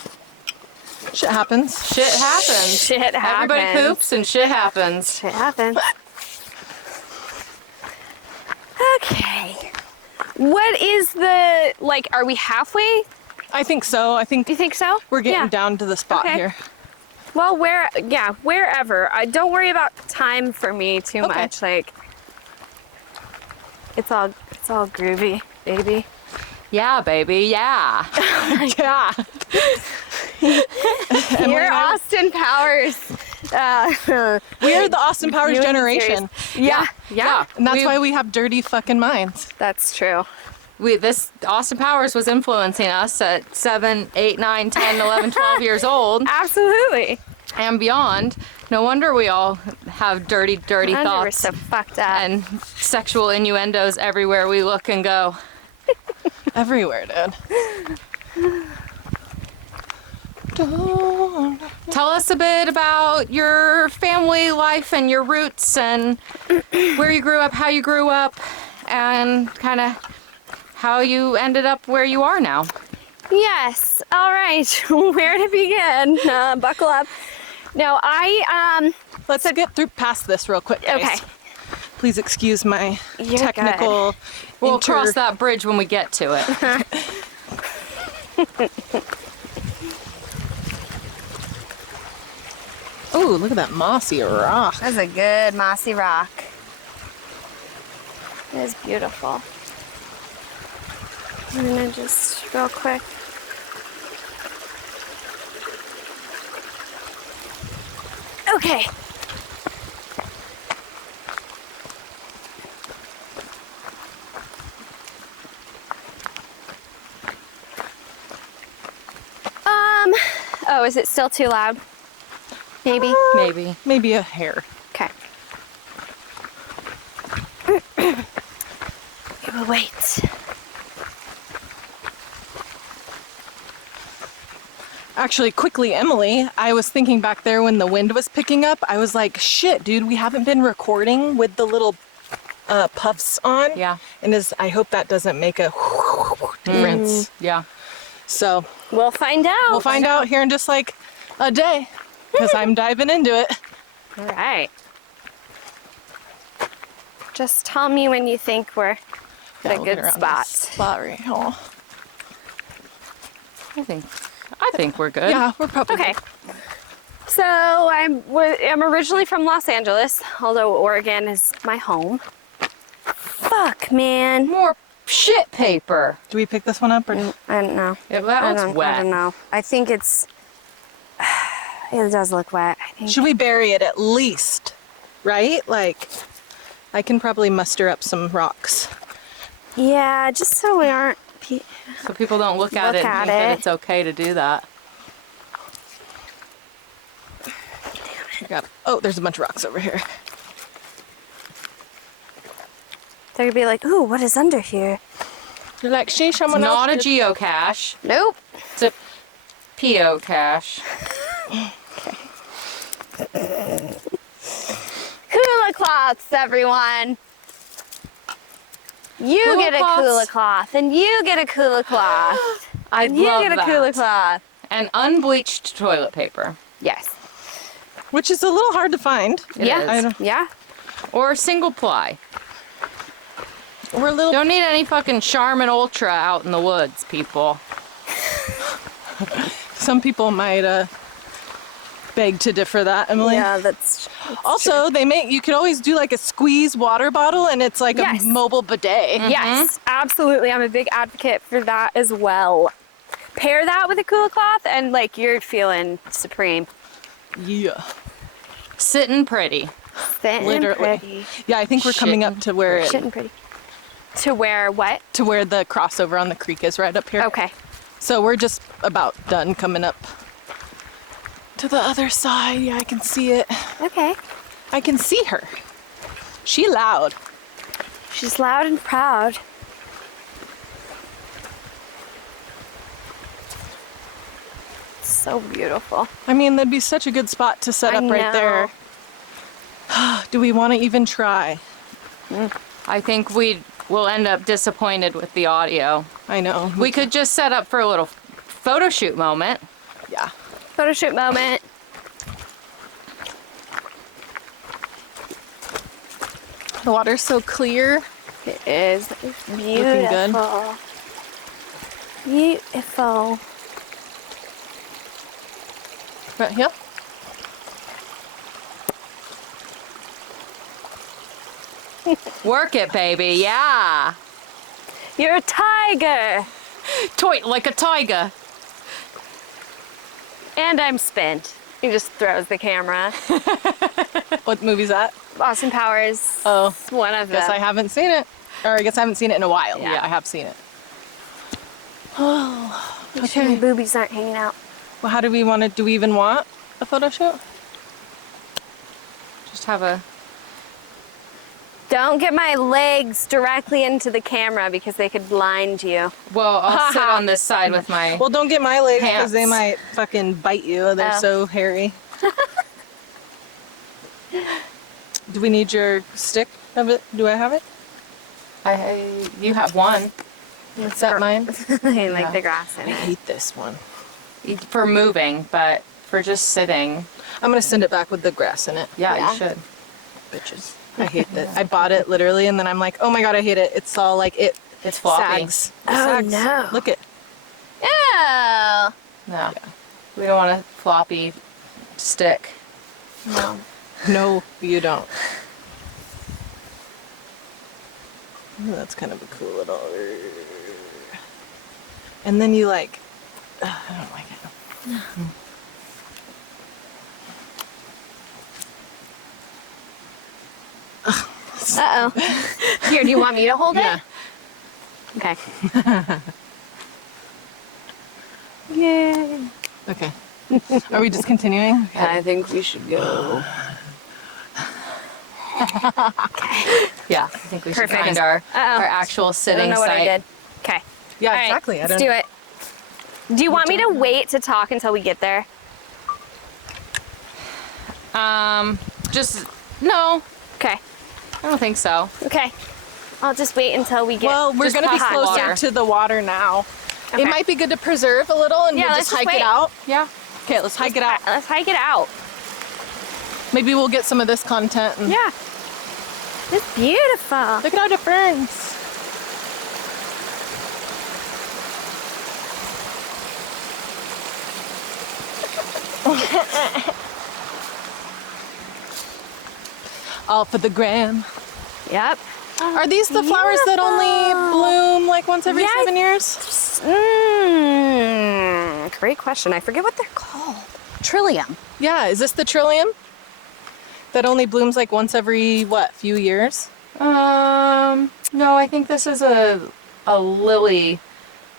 Shit happens. Shit happens. Shit happens. Everybody poops and shit happens. Shit happens. Okay. What is the, like, are we halfway? I think so. I think You think so? we're getting Yeah. down to the spot Okay. here. Well, wherever. Don't worry about time for me too Okay. much. Like, it's all groovy, baby. Yeah, baby, yeah. Yeah. You're Austin Powers. We are the Austin Powers Viewing generation. series. Yeah. And that's why we have dirty fucking minds. That's true. This Austin Powers was influencing us at 7, 8, 9, 10, 11, 12 years old Absolutely. and beyond. No wonder we all have dirty We're thoughts so fucked up. and sexual innuendos everywhere we look and go. Everywhere, dude. Tell us a bit about your family life and your roots and where you grew up, how you grew up, and kind of how you ended up where you are now. Yes. All right. Where to begin? Buckle up. No, Let's get through past this real quick, guys. Okay. Please excuse my You're technical. We'll cross that bridge when we get to it. Ooh, look at that mossy rock. That's a good mossy rock. It is beautiful. I'm gonna just real quick. Okay. Oh, is it still too loud? Maybe. Maybe. Maybe a hair. Okay. We will wait. Actually, quickly, Emily, I was thinking back there when the wind was picking up, I was like, shit, dude, we haven't been recording with the little puffs on. Yeah. And I hope that doesn't make a difference. Yeah. So We'll find out. we'll find out here in just like a day, because I'm diving into it. All right. Just tell me when you think we're at Yeah, a we'll get good around spot. this spot right here. I think we're good. Yeah, we're probably Okay. So I'm originally from Los Angeles, although Oregon is my home. Fuck, man. More shit paper. Do we pick this one up or? I don't know. Yeah, that I looks don't wet. know. I think it's. It does look wet. I think. Should we bury it at least? Right? Like, I can probably muster up some rocks. Yeah, just so we aren't. So people don't look at it and think that it's okay to do that. Oh, there's a bunch of rocks over here. They're gonna be like, ooh, what is under here? You're like, sheesh, It's someone else. not a geocache. Nope. It's a PO cache. Cooler cloths, everyone. You Cooler get a cloths. cooler cloth, and you get a cooler cloth. I You love get a that. cooler cloth. And unbleached toilet paper. Yes. Which is a little hard to find. It yeah. is. I don't- Yeah. Or single ply. We're a little. Don't need any fucking Charmin Ultra out in the woods, people. Some people might beg to differ that, Emily. Yeah, that's Also, you could always do like a squeeze water bottle, and it's like Yes. a mobile bidet. Yes, absolutely. I'm a big advocate for that as well. Pair that with a cooler cloth, and like you're feeling supreme. Yeah. Sitting pretty. Sitting Literally. pretty. Yeah, I think we're coming up to where Sitting pretty. To where what? to where the crossover on the creek is, right up here. Okay. So we're just about done coming up to the other side. Yeah, I can see it. Okay. I can see her. She loud. She's loud and proud. So beautiful. I mean, that'd be such a good spot to set I up right there. Do we want to even try? I think we will end up disappointed with the audio. I know. We could just set up for a little photo shoot moment. Yeah. Photo shoot moment. The water's so clear. It is. It's beautiful. Looking good. Beautiful. Right here. Work it, baby. Yeah. You're a tiger. Toy like a tiger. And I'm spent. He just throws the camera. What movie's that? Austin Powers. Oh, One of guess them. I haven't seen it. Or I guess I haven't seen it in a while. Yeah. Yeah, I have seen it. Make sure my boobies aren't hanging out. Well, how do we want to, do we even want a photo shoot? Just have a. Don't get my legs directly into the camera because they could blind you. Well, I'll sit on this side with my. Well, don't get my legs because Pants. they might fucking bite you. They're Oh. so hairy. Do we need your stick of it? Do I have it? You have one Is that mine? I like the grass in I it. hate this one. for moving, but for just sitting, I'm gonna send it back with the grass in it. yeah, Yeah. you should. Bitches. I hate that. I bought it literally and then I'm like, oh my god, I hate it. It's all like it It's floppy. sags. It Oh, sags. no. Look it. Oh. No, we don't want a floppy stick. No. No, you don't. Ooh, that's kind of a cool little. And then you like. I don't like it. Uh-oh. Here, do you want me to hold Yeah. it? Okay. Yay. Okay. Are we just continuing? I think we should go. Yeah, I think we should Perfect. find our Uh-oh. actual I sitting don't know what I site. did. Okay. Yeah, All right, exactly. Let's do it. Do you want me to wait to talk until we get there? Just no, Okay. I don't think so. Okay. I'll just wait until we get. Well, we're Just gonna be past closer water. to the water now. Okay. It might be good to preserve a little and Yeah, we'll let's just just hike wait. it out. Yeah. Okay, let's hike it out. Let's hike it out. Maybe we'll get some of this content. And Yeah. It's beautiful. Look at all the ferns. All for the gram. Yep. Are these the flowers that only bloom like once every Yeah, 7 years? Great question. I forget what they're called. Trillium. Yeah, is this the trillium? That only blooms like once every, what, few years? No, I think this is a lily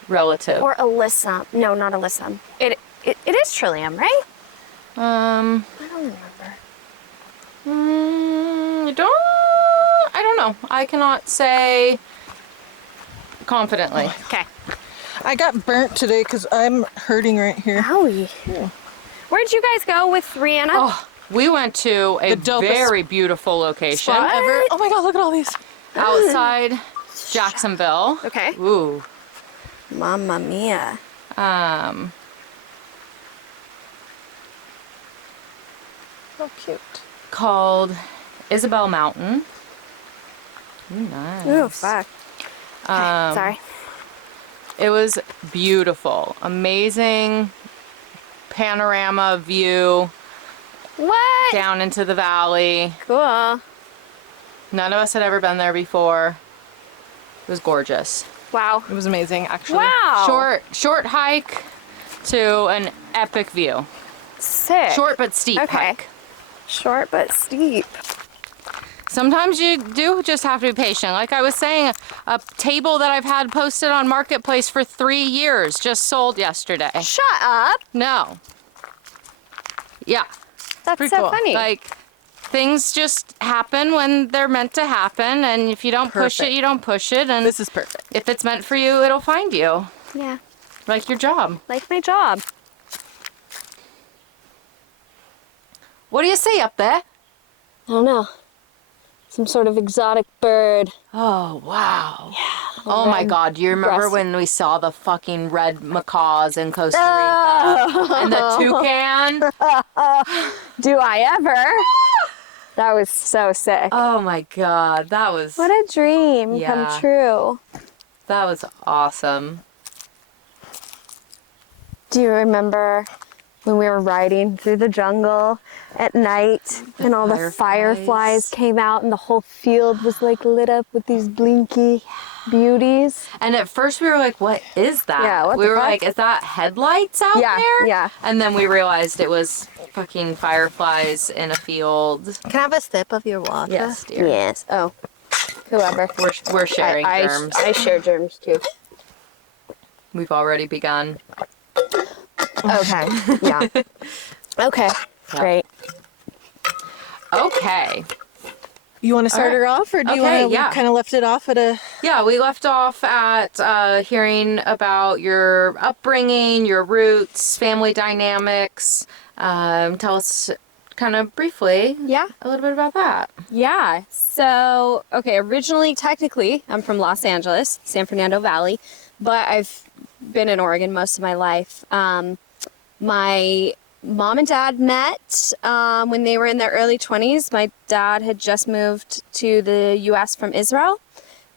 relative. Or alyssum. No, not alyssum. It is trillium, right? Um, I don't remember. I don't know. I cannot say confidently. Okay. I got burnt today because I'm hurting right here. Howie. Where'd you guys go with Rihanna? Oh, we went to a The dopest very beautiful location Spot ever. Oh my god, look at all these. outside Jacksonville. Okay. Ooh. Mamma mia. So cute. Called Isabel Mountain. Ooh, nice. Ooh, fuck. Sorry. It was beautiful. Amazing panorama view What? down into the valley. Cool. None of us had ever been there before. It was gorgeous. Wow. It was amazing, actually. Wow. Short hike to an epic view. Sick. Short but steep Okay. hike. Short but steep. Sometimes you do just have to be patient. Like I was saying, a table that I've had posted on Marketplace for 3 years just sold yesterday. Shut up. No. Yeah. That's pretty so cool. funny. Like things just happen when they're meant to happen, and if you don't push it, Perfect. you don't push it, and This is perfect. if it's meant for you, it'll find you. yeah. Like your job. Like my job. What do you see up there? I don't know. Some sort of exotic bird. Oh, wow. Yeah. Oh my God. Do you remember breast- when we saw the fucking red macaws in Costa Rica? And the toucan? Do I ever? That was so sick. Oh my God. That was What a dream Yeah. come true. awesome. Do you remember when we were riding through the jungle at night and all the fireflies. fireflies came out and the whole field was like lit up with these blinky beauties. And at first we were like, what is that? Yeah, what we the were fuck? like, is that headlights out Yeah, there? yeah. And then we realized it was fucking fireflies in a field. Can I have a sip of your water? Yes, dear. Yes. Oh, whoever. We're sharing I germs. share germs too. We've already begun. Okay. Yeah. Okay. Great. Okay. You want to start All right. her off, or do you Okay, want to? yeah. We kind of left it off at a. Yeah, we left off at hearing about your upbringing, your roots, family dynamics. Tell us kind of briefly Yeah. a little bit about that. Yeah. So, okay, originally, technically, I'm from Los Angeles, San Fernando Valley, but I've been in Oregon most of my life. My mom and dad met when they were in their early 20s. My dad had just moved to the U.S. from Israel,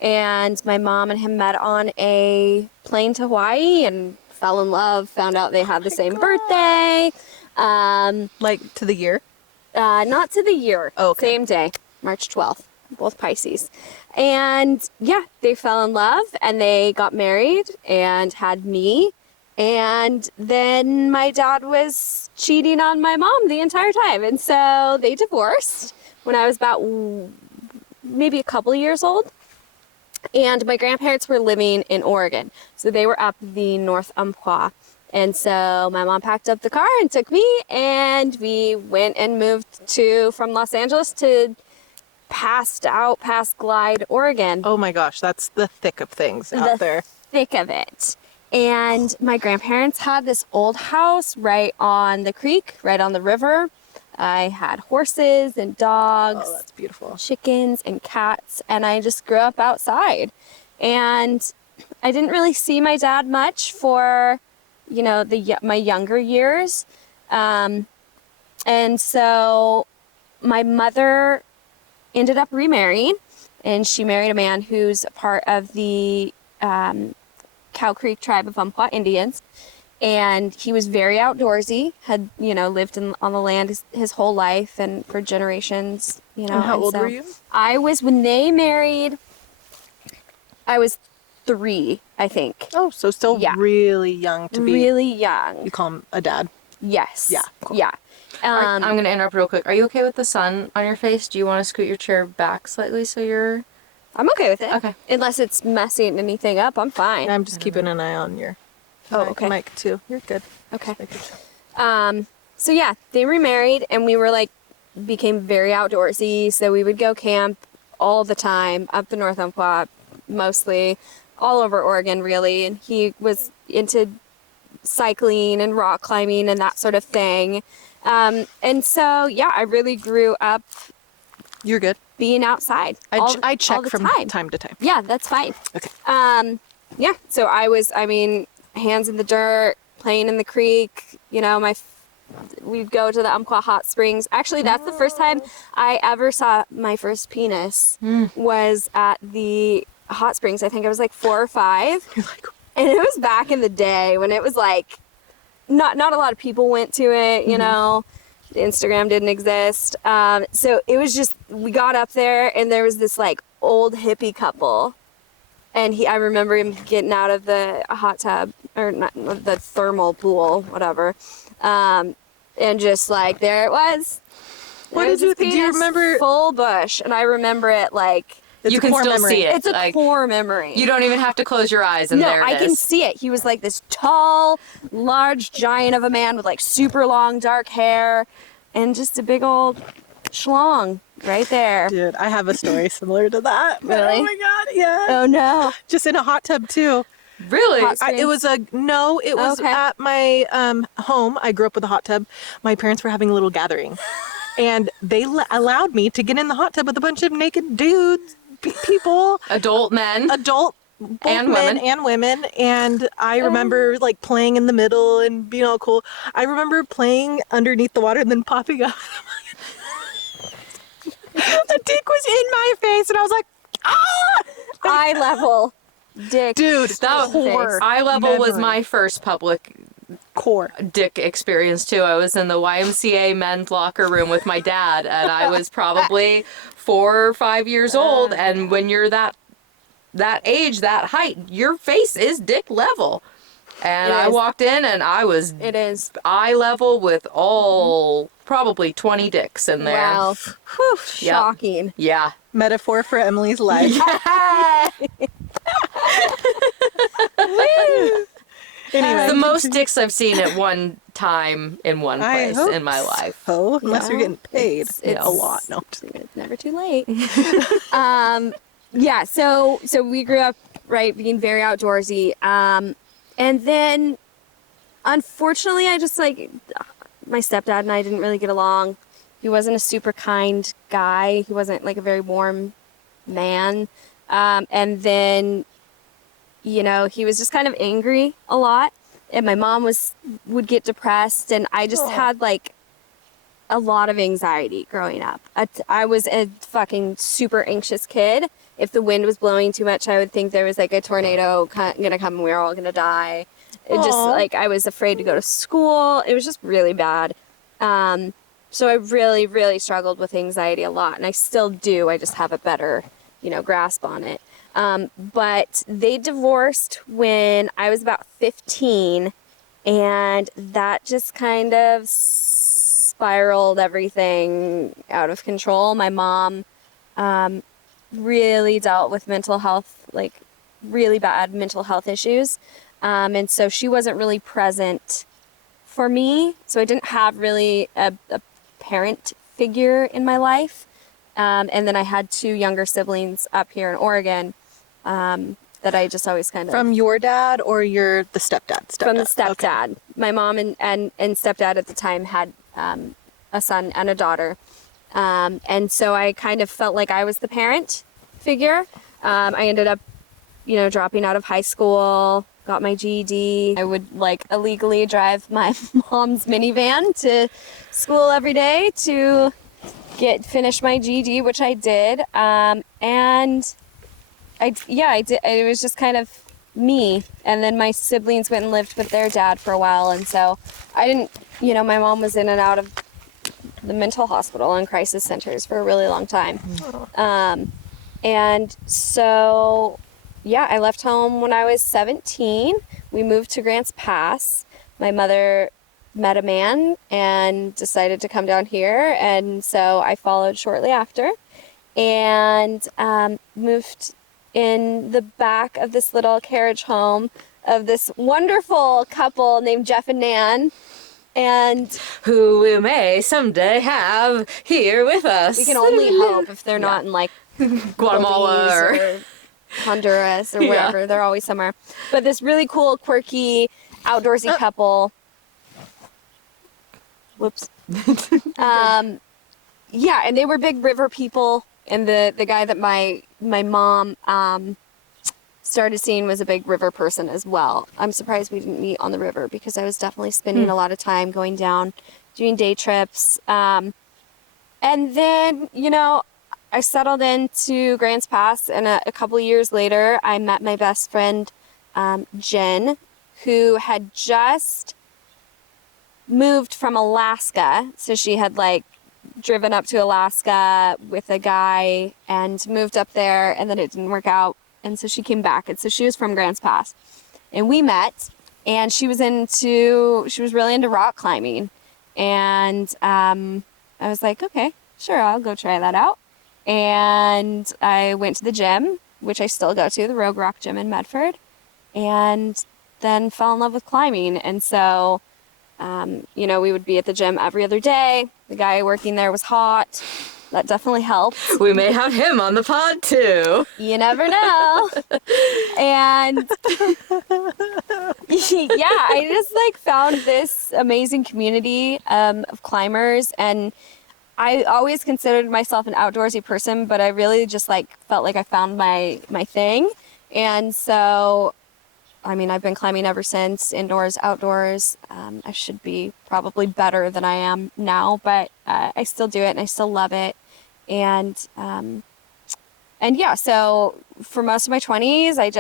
and my mom and him met on a plane to Hawaii and fell in love, found out they had the same birthday. Like to the year? Not to the year. Oh, okay. Same day, March 12th, both Pisces. And yeah, they fell in love and they got married and had me. And then my dad was cheating on my mom the entire time. And so they divorced when I was about maybe a couple of years old. And my grandparents were living in Oregon. So they were up the North Umpqua. And so my mom packed up the car and took me, and we went and moved from Los Angeles to past Glide, Oregon. Oh my gosh, that's the thick of things out there. Thick of it. And my grandparents had this old house right on the creek, right on the river. I had horses and dogs. Oh, that's beautiful. Chickens and cats, and I just grew up outside. And I didn't really see my dad much for, my younger years. And so my mother ended up remarrying, and she married a man who's a part of the Cow Creek tribe of Umpqua Indians. And he was very outdoorsy, had, lived on the land his whole life and for generations, And how old were you? When they married, I was 3, I think. Oh, so still Yeah. really young to be. Really young. You call him a dad? Yes. Yeah, cool. Yeah. I'm going to interrupt real quick. Are you okay with the sun on your face? Do you want to scoot your chair back slightly so you're... I'm okay with it. Okay. Unless it's messing anything up, I'm fine. And I'm just keeping an eye on your mic too. You're good. Okay. Just making sure. So yeah, they remarried, and we were became very outdoorsy. So we would go camp all the time up the North Umpqua, mostly all over Oregon, really. And he was into cycling and rock climbing and that sort of thing. And so yeah, I really grew up You're good. being outside. I check all the from time to time. Yeah, that's fine. Okay. Yeah, so hands in the dirt, playing in the creek. We'd go to the Umpqua Hot Springs. Actually, that's the first time I ever saw my first penis was at the hot springs. I think I was 4 or 5. You're like, And it was back in the day when it was not a lot of people went to it, Instagram didn't exist. So it was just, we got up there and there was this old hippie couple. And I remember him getting out of the hot tub, or not the thermal pool, whatever. And just there it was. What There did you was his do? You penis, remember? full bush, and I remember it It's you a can core still memory. see it. it's a core memory. You don't even have to close your eyes, and No, there it I is. can see it. He was this tall, large giant of a man with super long dark hair and just a big old schlong right there. Dude, I have a story similar to that. But Really? Oh my god, yeah. Oh no. Just in a hot tub too. Really? Hot It was Okay. at my home. I grew up with a hot tub. My parents were having a little gathering, and they allowed me to get in the hot tub with a bunch of naked dudes, people, Adult men. adult, both And men women. and women. And I remember playing in the middle and being all cool. I remember playing underneath the water and then popping up. A dick was in my face, and I was like, ah! Eye level dick. Dude, That core eye level was memory. my first public core. dick experience too. I was in the YMCA men's locker room with my dad, and I was probably 4 or 5 years old. And when you're that that age, that height, your face is dick level. And It I is. walked in and I was It is. eye level with all probably 20 dicks in there. Wow. Whew. Yep. Shocking. Yeah. Metaphor for Emily's life. Anyway, The most dicks I've seen at one time in one I place hope in my life. so, unless you're getting paid It's a lot. No. It's never too late. Yeah, so we grew up, right, being very outdoorsy. And then, unfortunately, I just, like, my stepdad and I didn't really get along. He wasn't a super kind guy. He wasn't, like, a very warm man. And then, you know, he was just kind of angry a lot. And my mom would get depressed. And I just had, like, a lot of anxiety growing up. I was a fucking super anxious kid. If the wind was blowing too much, I would think there was, like, a tornado gonna come and we were all gonna die. It just, like, I was afraid to go to school. It was just really bad. So I really, really struggled with anxiety a lot. And I still do. I just have a better, you know, grasp on it. But they divorced when I was about 15. And that just kind of spiraled everything out of control. My mom really dealt with mental health, like really bad mental health issues. And so she wasn't really present for me. So I didn't have really a parent figure in my life. And then I had 2 younger siblings up here in Oregon that I just always kind of... From your dad or the stepdad? From the stepdad. Okay. My mom and stepdad at the time had a son and a daughter. And so I kind of felt like I was the parent figure. I ended up, you know, dropping out of high school, got my GED. I would, like, illegally drive my mom's minivan to school every day to finish my GED, which I did. And I did. It was just kind of me. And then my siblings went and lived with their dad for a while. And so I didn't, you know, my mom was in and out of the mental hospital and crisis centers for a really long time. And so, yeah, I left home when I was 17. We moved to Grants Pass. My mother met a man and decided to come down here. And so I followed shortly after and moved in the back of this little carriage home of this wonderful couple named Jeff and Nan. And Who we may someday have here with us. we can only hope if they're not in, like, Guatemala Belize or... Honduras or Yeah. wherever. They're always somewhere. But this really cool, quirky, outdoorsy couple. Whoops. Yeah, and they were big river people. And the guy that my mom started seeing was a big river person as well. I'm surprised we didn't meet on the river because I was definitely spending a lot of time going down, doing day trips. And then, you know, I settled into Grants Pass, and a couple years later, I met my best friend, Jen, who had just moved from Alaska. So she had, like, driven up to Alaska with a guy and moved up there, and then it didn't work out. And so she came back. And so she was from Grants Pass. And we met, and she was really into rock climbing. And I was like, okay, sure, I'll go try that out. And I went to the gym, which I still go to, the Rogue Rock Gym in Medford, and then fell in love with climbing. And so, you know, we would be at the gym every other day. The guy working there was hot. That definitely helped. We may have him on the pod too. You never know. And yeah, I just, like, found this amazing community of climbers, and I always considered myself an outdoorsy person, but I really just, like, felt like I found my thing. And so, I mean, I've been climbing ever since, indoors, outdoors. I should be probably better than I am now, but I still do it and I still love it. And yeah, so for most of my 20s, I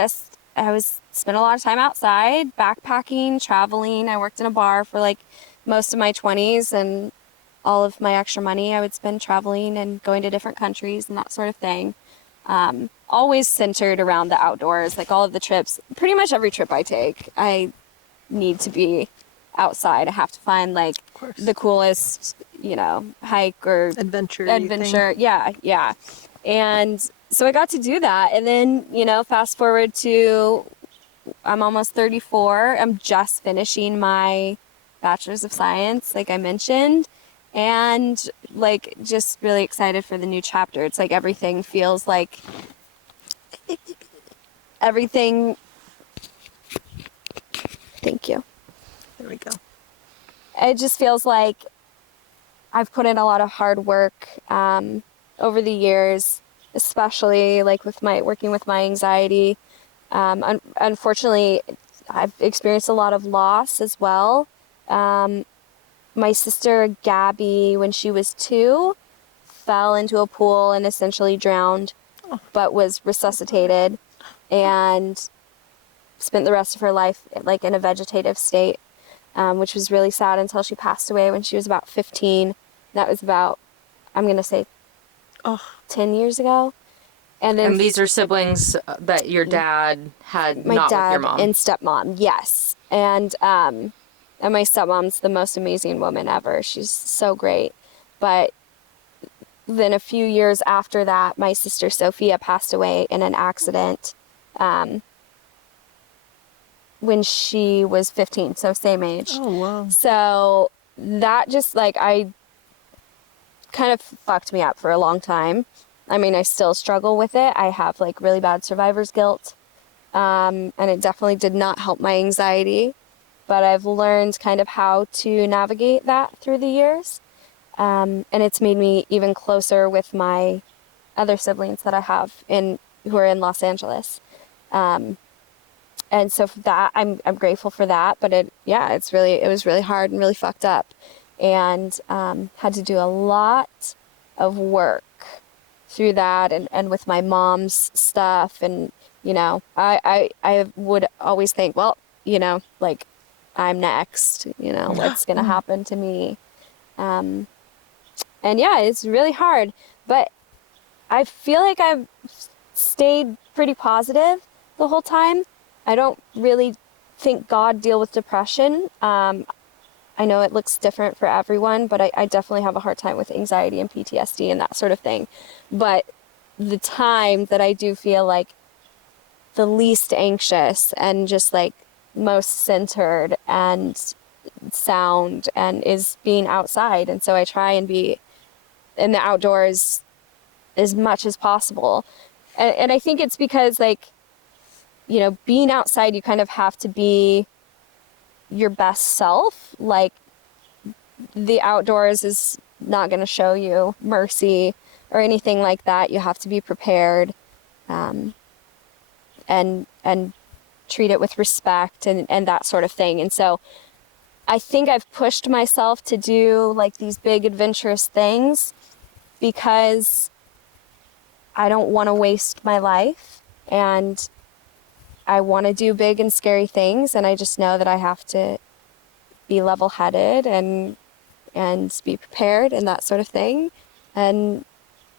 spent a lot of time outside, backpacking, traveling. I worked in a bar for, like, most of my 20s, and all of my extra money I would spend traveling and going to different countries and that sort of thing. always centered around the outdoors. Like all of the trips, pretty much every trip I take, I need to be outside. I have to find like the coolest, hike or Adventure. Yeah. And so I got to do that. And then, fast forward to, I'm almost 34. I'm just finishing my Bachelor's of Science, like I mentioned. And like, just really excited for the new chapter. It's like everything feels like everything. Thank you. There we go. It just feels like I've put in a lot of hard work over the years, especially like with working with my anxiety. Unfortunately, I've experienced a lot of loss as well. My sister Gabby, when she was 2, fell into a pool and essentially drowned, but was resuscitated and spent the rest of her life like in a vegetative state, which was really sad until she passed away when she was about 15. That was about, I'm going to say, 10 years ago. And then these are siblings that your dad had, my not dad with your mom. and stepmom, yes. And my stepmom's the most amazing woman ever. She's so great. But then a few years after that, my sister Sophia passed away in an accident when she was 15, so same age. Oh, wow. So that just like, I kind of fucked me up for a long time. I mean, I still struggle with it. I have like really bad survivor's guilt. And it definitely did not help my anxiety, but I've learned kind of how to navigate that through the years. And it's made me even closer with my other siblings that I have who are in Los Angeles. And so for that, I'm grateful for that, but it was really hard and really fucked up, and had to do a lot of work through that and with my mom's stuff. And, I would always think, well, like I'm next, what's going to happen to me? And yeah, it's really hard, but I feel like I've stayed pretty positive the whole time. I don't really think God deal with depression. I know it looks different for everyone, but I definitely have a hard time with anxiety and PTSD and that sort of thing. But the time that I do feel like the least anxious and just like most centered and sound and is being outside. And so I try and be in the outdoors as much as possible. And I think it's because like, being outside, you kind of have to be your best self. Like the outdoors is not going to show you mercy or anything like that. You have to be prepared, and treat it with respect and that sort of thing. And so I think I've pushed myself to do like these big adventurous things because I don't want to waste my life, and I want to do big and scary things, and I just know that I have to be level-headed and be prepared and that sort of thing. And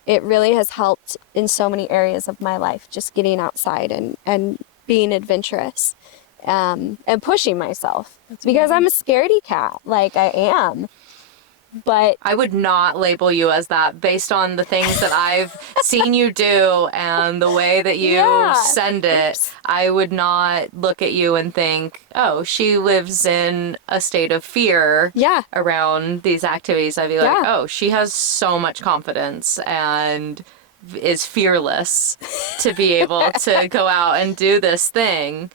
it really has helped in so many areas of my life, just getting outside and being adventurous, and pushing myself. Because I'm a scaredy cat, like I am. But I would not label you as that based on the things that I've seen you do and the way that you send it. Oops. I would not look at you and think, oh, she lives in a state of fear around these activities. I'd be like, oh, she has so much confidence and is fearless to be able to go out and do this thing.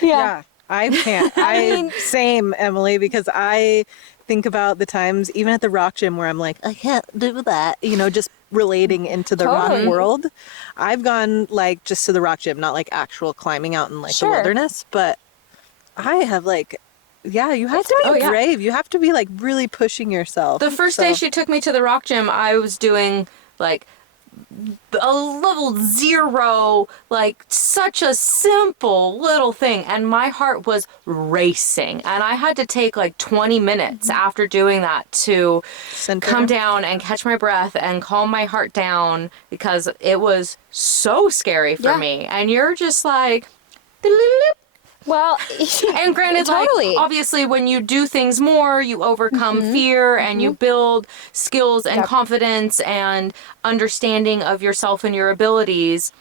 Yeah, I can't. Same, Emily, because I think about the times, even at the rock gym, where I'm like, I can't do that, just relating into the rock world. I've gone like just to the rock gym, not like actual climbing out in like the wilderness, but I have like, you have to be brave. You have to be like really pushing yourself. The first day she took me to the rock gym, I was doing like a level 0, like such a simple little thing. And my heart was racing. And I had to take like 20 minutes after doing that to come down and catch my breath and calm my heart down, because it was so scary for me. And you're just like, Well, and granted, totally. like, obviously when you do things more, you overcome fear and you build skills and confidence and understanding of yourself and your abilities.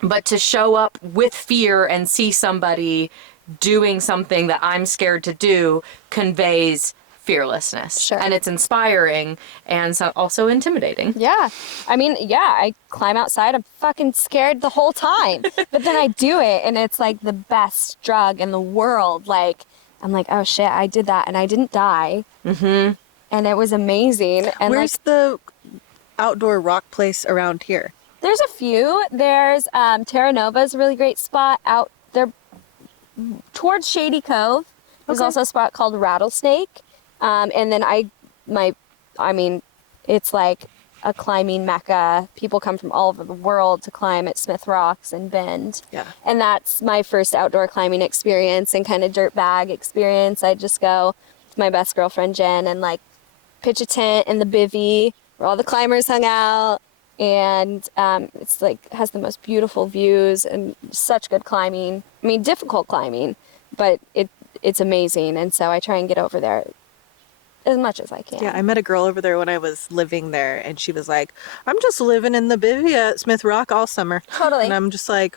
But to show up with fear and see somebody doing something that I'm scared to do conveys fearlessness. Sure. And it's inspiring and so also intimidating. Yeah. I mean, I climb outside. I'm fucking scared the whole time. But then I do it, and it's like the best drug in the world. Like, I'm like, oh shit, I did that, and I didn't die. Mm-hmm. And it was amazing. And where's the outdoor rock place around here? There's a few. There's Terra Nova's a really great spot out there towards Shady Cove. There's also a spot called Rattlesnake. And then it's like a climbing mecca. People come from all over the world to climb at Smith Rocks and Bend. Yeah. And that's my first outdoor climbing experience and kind of dirt bag experience. I just go with my best girlfriend, Jen, and like pitch a tent in the bivvy where all the climbers hung out. And it's like has the most beautiful views and such good climbing. I mean, difficult climbing, but it's amazing. And so I try and get over there as much as I can. Yeah, I met a girl over there when I was living there, and she was like, I'm just living in the bivvy at Smith Rock all summer. Totally. And I'm just like,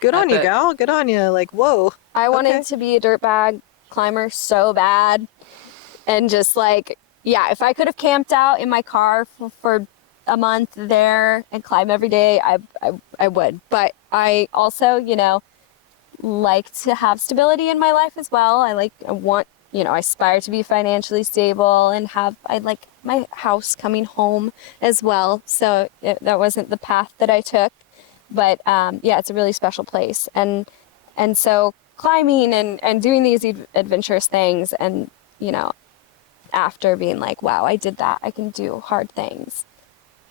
good on you, gal. Good on you. Like, whoa. I wanted to be a dirtbag climber so bad. And just like, if I could have camped out in my car for a month there and climb every day, I would. But I also, like to have stability in my life as well. I aspire to be financially stable and I like my house coming home as well. So that wasn't the path that I took, but it's a really special place. And so climbing and doing these adventurous things, and after being like, wow, I did that, I can do hard things.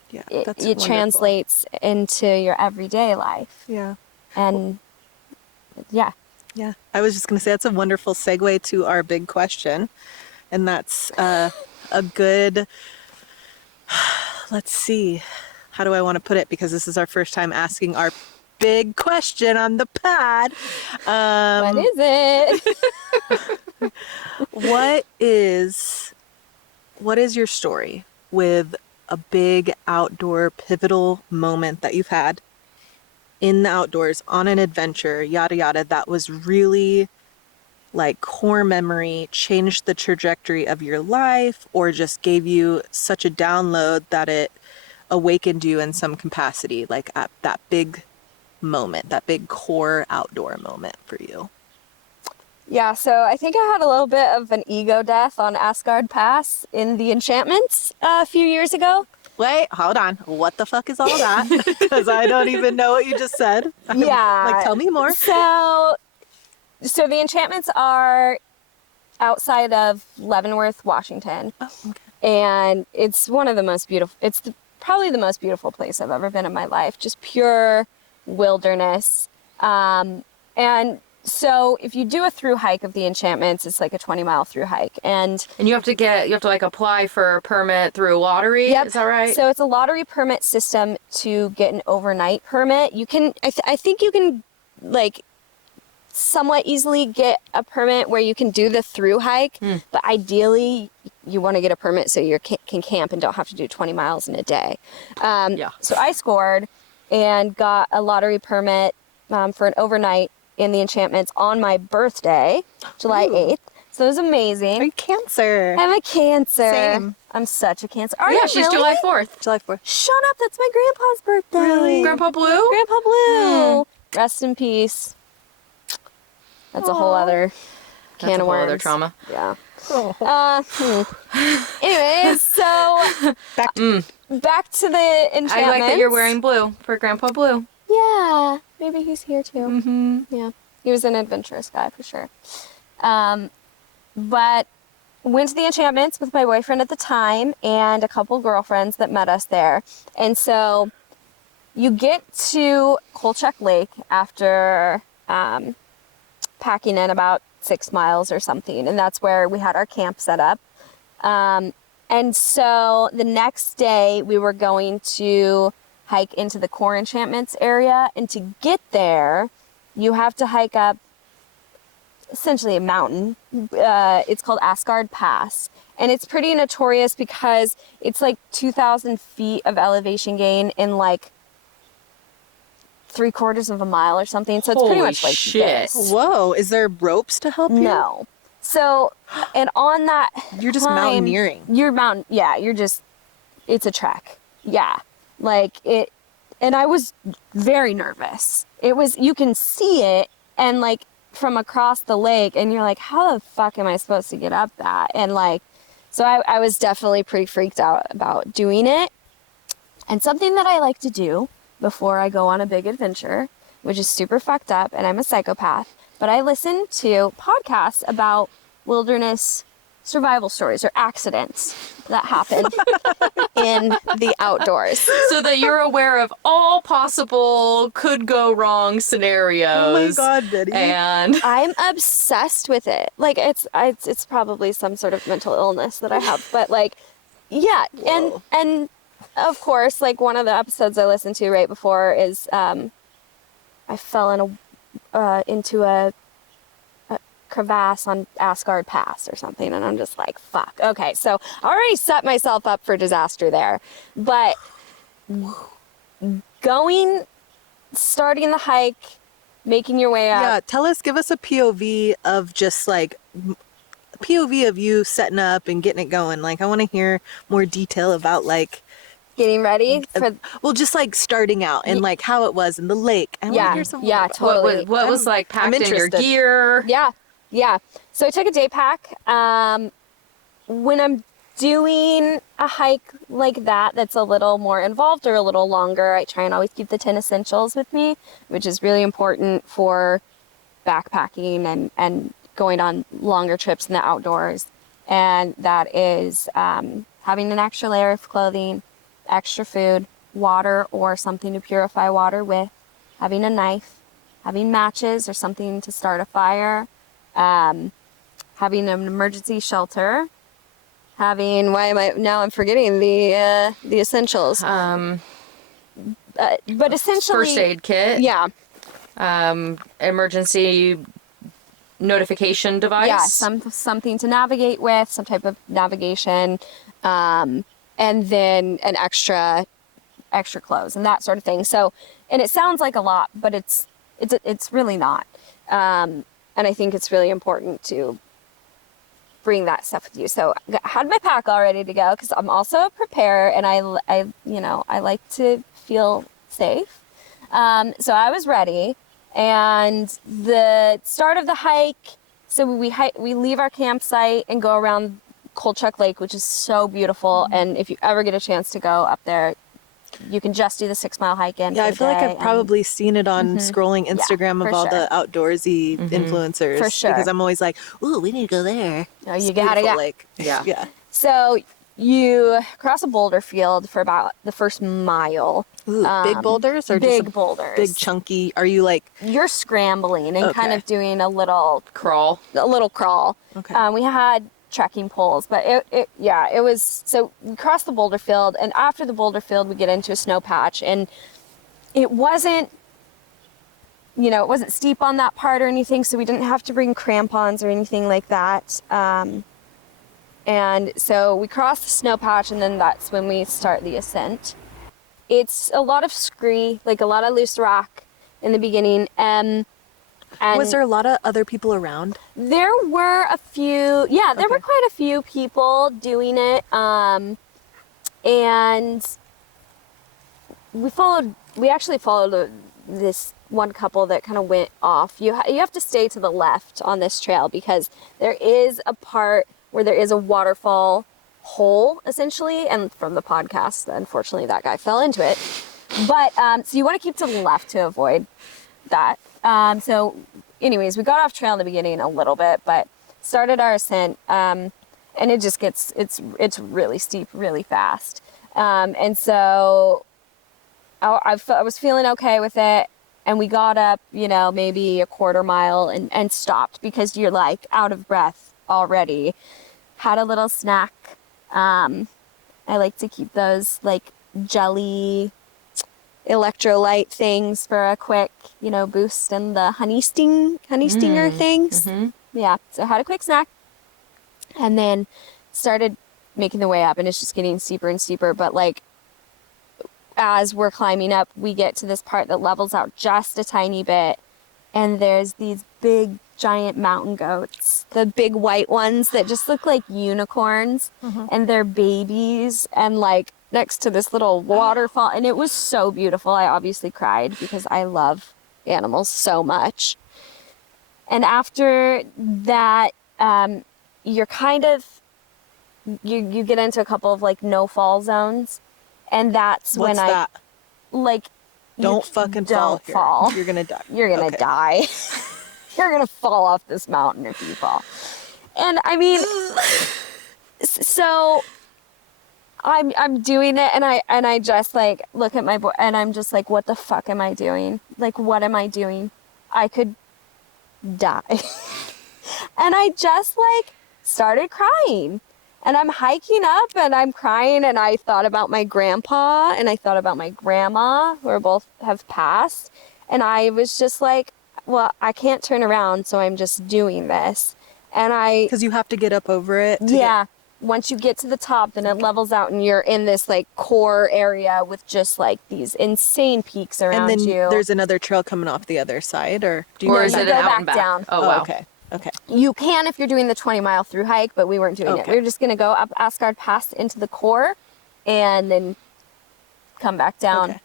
Yeah, it translates into your everyday life. Yeah. And yeah. I was just going to say that's a wonderful segue to our big question. And that's a good, let's see, how do I want to put it? Because this is our first time asking our big question on the pod. What is it? What is your story with a big outdoor pivotal moment that you've had in the outdoors on an adventure, yada yada, that was really like core memory, changed the trajectory of your life, or just gave you such a download that it awakened you in some capacity, like at that big moment, that big core outdoor moment for you? Yeah, so I think I had a little bit of an ego death on Aasgard Pass in the enchantments a few years ago. Wait, hold on. What the fuck is all that? Because I don't even know what you just said. Like, tell me more. So the enchantments are outside of Leavenworth, Washington. Oh, okay. And it's one of the most beautiful, probably the most beautiful place I've ever been in my life. Just pure wilderness. And so if you do a through hike of the enchantments, it's like a 20-mile through hike. And you have to like apply for a permit through a lottery. Yep. Is that right? So it's a lottery permit system to get an overnight permit. You can, I think you can like somewhat easily get a permit where you can do the through hike, but ideally you want to get a permit so you can camp and don't have to do 20 miles in a day. So I scored and got a lottery permit for an overnight in the enchantments on my birthday, July 8th. So it was amazing. Are you Cancer? I'm a Cancer. Same. I'm such a Cancer. She's really? July 4th. July 4th. Shut up, that's my grandpa's birthday. Really? Grandpa Blue? Grandpa Blue. Rest in peace. That's a whole other can of worms. Other trauma. Yeah. Anyways, so back to the enchantments. I like that you're wearing blue for Grandpa Blue. Yeah, maybe he's here too. Mm-hmm. Yeah, he was an adventurous guy for sure. But went to the enchantments with my boyfriend at the time and a couple girlfriends that met us there. And so you get to Kolchak Lake after packing in about 6 miles or something. And that's where we had our camp set up. And so the next day we were going to hike into the core enchantments area. And to get there, you have to hike up essentially a mountain. It's called Aasgard Pass. And it's pretty notorious because it's like 2,000 feet of elevation gain in like 3/4 of a mile or something. So it's pretty Holy much like shit. this. Whoa, is there ropes to help you? No. So, and on that You're just time, mountaineering. You're just, it's a trek. Yeah. Like it, and I was very nervous. It was, you can see it and like from across the lake and you're like, how the fuck am I supposed to get up that? And like, so I was definitely pretty freaked out about doing it. And something that I like to do before I go on a big adventure, which is super fucked up, and I'm a psychopath, but I listen to podcasts about wilderness survival stories or accidents that happen in the outdoors. So that you're aware of all possible could go wrong scenarios. Oh my God, Betty. And I'm obsessed with it. Like it's probably some sort of mental illness that I have, but like, yeah. Whoa. And of course, like one of the episodes I listened to right before is, I fell into a crevasse on Aasgard Pass or something, and I'm just like, fuck. Okay, so I already set myself up for disaster there, but starting the hike, making your way up. Yeah, give us a POV of just like POV of you setting up and getting it going. Like, I want to hear more detail about like Getting ready for well, just like starting out and like how it was in the lake. I want to hear some more about totally. what was like I'm packed in your interested. gear? Yeah. So I took a day pack. When I'm doing a hike like that, that's a little more involved or a little longer, I try and always keep the 10 essentials with me, which is really important for backpacking and going on longer trips in the outdoors. And that is having an extra layer of clothing, extra food, water or something to purify water with, having a knife, having matches or something to start a fire, having an emergency shelter, I'm forgetting the essentials. But essentially, First aid kit. yeah, Emergency notification device. yeah, something to navigate with, some type of navigation, and then an extra clothes and that sort of thing. So, and it sounds like a lot, but it's really not. And I think it's really important to bring that stuff with you. So I had my pack all ready to go because I'm also a preparer and I like to feel safe. So I was ready, and the start of the hike, so we leave our campsite and go around Kolchak Lake, which is so beautiful. And if you ever get a chance to go up there, you can just do the 6 mile hike in. Yeah, I feel like I've probably seen it on scrolling Instagram for of all sure. the outdoorsy influencers. For sure. Because I'm always like, ooh, we need to go there. You It's gotta beautiful go. lake. Yeah. So you cross a boulder field for about the first mile. Ooh, big boulders or Big just boulders. big chunky? Are you like You're scrambling and kind Okay. of doing a little Crawl. crawl. Okay. We had trekking poles, but it was, so we crossed the boulder field, and after the boulder field we get into a snow patch, and it wasn't steep on that part or anything, so we didn't have to bring crampons or anything like that. And so we cross the snow patch, and then that's when we start the ascent. It's a lot of scree, like a lot of loose rock in the beginning. And was there a lot of other people around? there were a few, there were Okay. quite a few people doing it. And we actually followed this one couple that kind of went off. You have to stay to the left on this trail because there is a part where there is a waterfall hole, essentially, and from the podcast, unfortunately, that guy fell into it. But so you want to keep to the left to avoid that. So anyways, we got off trail in the beginning a little bit, but started our ascent. And and it just gets, it's really steep really fast. And so I was feeling okay with it. And we got up, you know, maybe a quarter mile and stopped because you're like out of breath already. Had a little snack. I like to keep those like jelly electrolyte things for a quick, you know, boost and the honey stinger things. Yeah. So I had a quick snack and then started making the way up, and it's just getting steeper and steeper. But like, as we're climbing up, we get to this part that levels out just a tiny bit, and there's these big giant mountain goats, the big white ones that just look like unicorns, and they're babies, and like next to this little waterfall, and it was so beautiful. I obviously cried because I love animals so much. And after that, you're kind of, you get into a couple of like no fall zones. And that's What's when that? like, Don't fucking fall don't here. fall. You're gonna die. You're gonna Okay. die. You're gonna fall off this mountain if you fall. And I mean, so I'm doing it, and I just like look at my boy, and I'm just like, what the fuck am I doing? Like, what am I doing? I could die. And I just like started crying. And I'm hiking up and I'm crying, and I thought about my grandpa and I thought about my grandma, who are both have passed. And I was just like, well, I can't turn around, so I'm just doing this. And Because you have to get up over it. yeah, once you get to the top, then it levels out and you're in this like core area with just like these insane peaks around And then you. there's another trail coming off the other side, or do you Or No, is you it go an out back and back? down. Oh, wow. okay. Okay. You can if you're doing the 20-mile through hike, but we weren't doing it. Okay. We were just going to go up Aasgard Pass into the core and then come back down. Okay.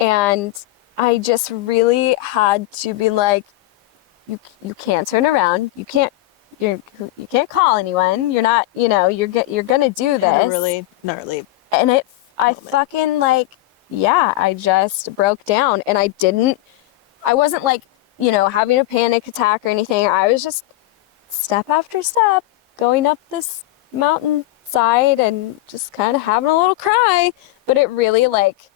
And I just really had to be like, you can't turn around. You can't call anyone. You're not, you know, you're going to do Had a this. really gnarly. And I moment. fucking like, yeah, I just broke down, and I wasn't like, you know, having a panic attack or anything. I was just step after step going up this mountainside and just kind of having a little cry. But it really like,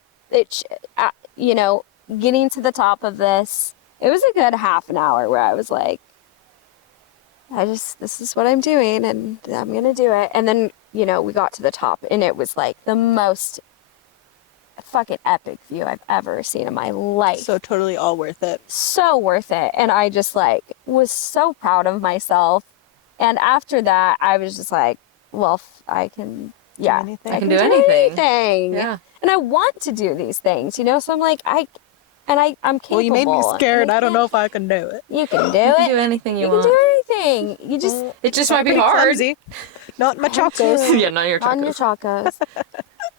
you know, getting to the top of this, it was a good half an hour where I was like, this is what I'm doing, and I'm going to do it. And then, you know, we got to the top, and it was like the most fucking epic view I've ever seen in my life. So totally all worth it. So worth it. And I just like was so proud of myself. And after that, I was just like, well, I can, yeah, anything. I can do anything. anything. Yeah. And I want to do these things, you know? So I'm like, I'm capable. Well, you made me scared. And I don't know if I can do it. You can do You it. can do anything you You want. can do anything. You just, It just might be Pretty hard. clumsy. Not in my chocos. Yeah, not your on your tacos. chacos.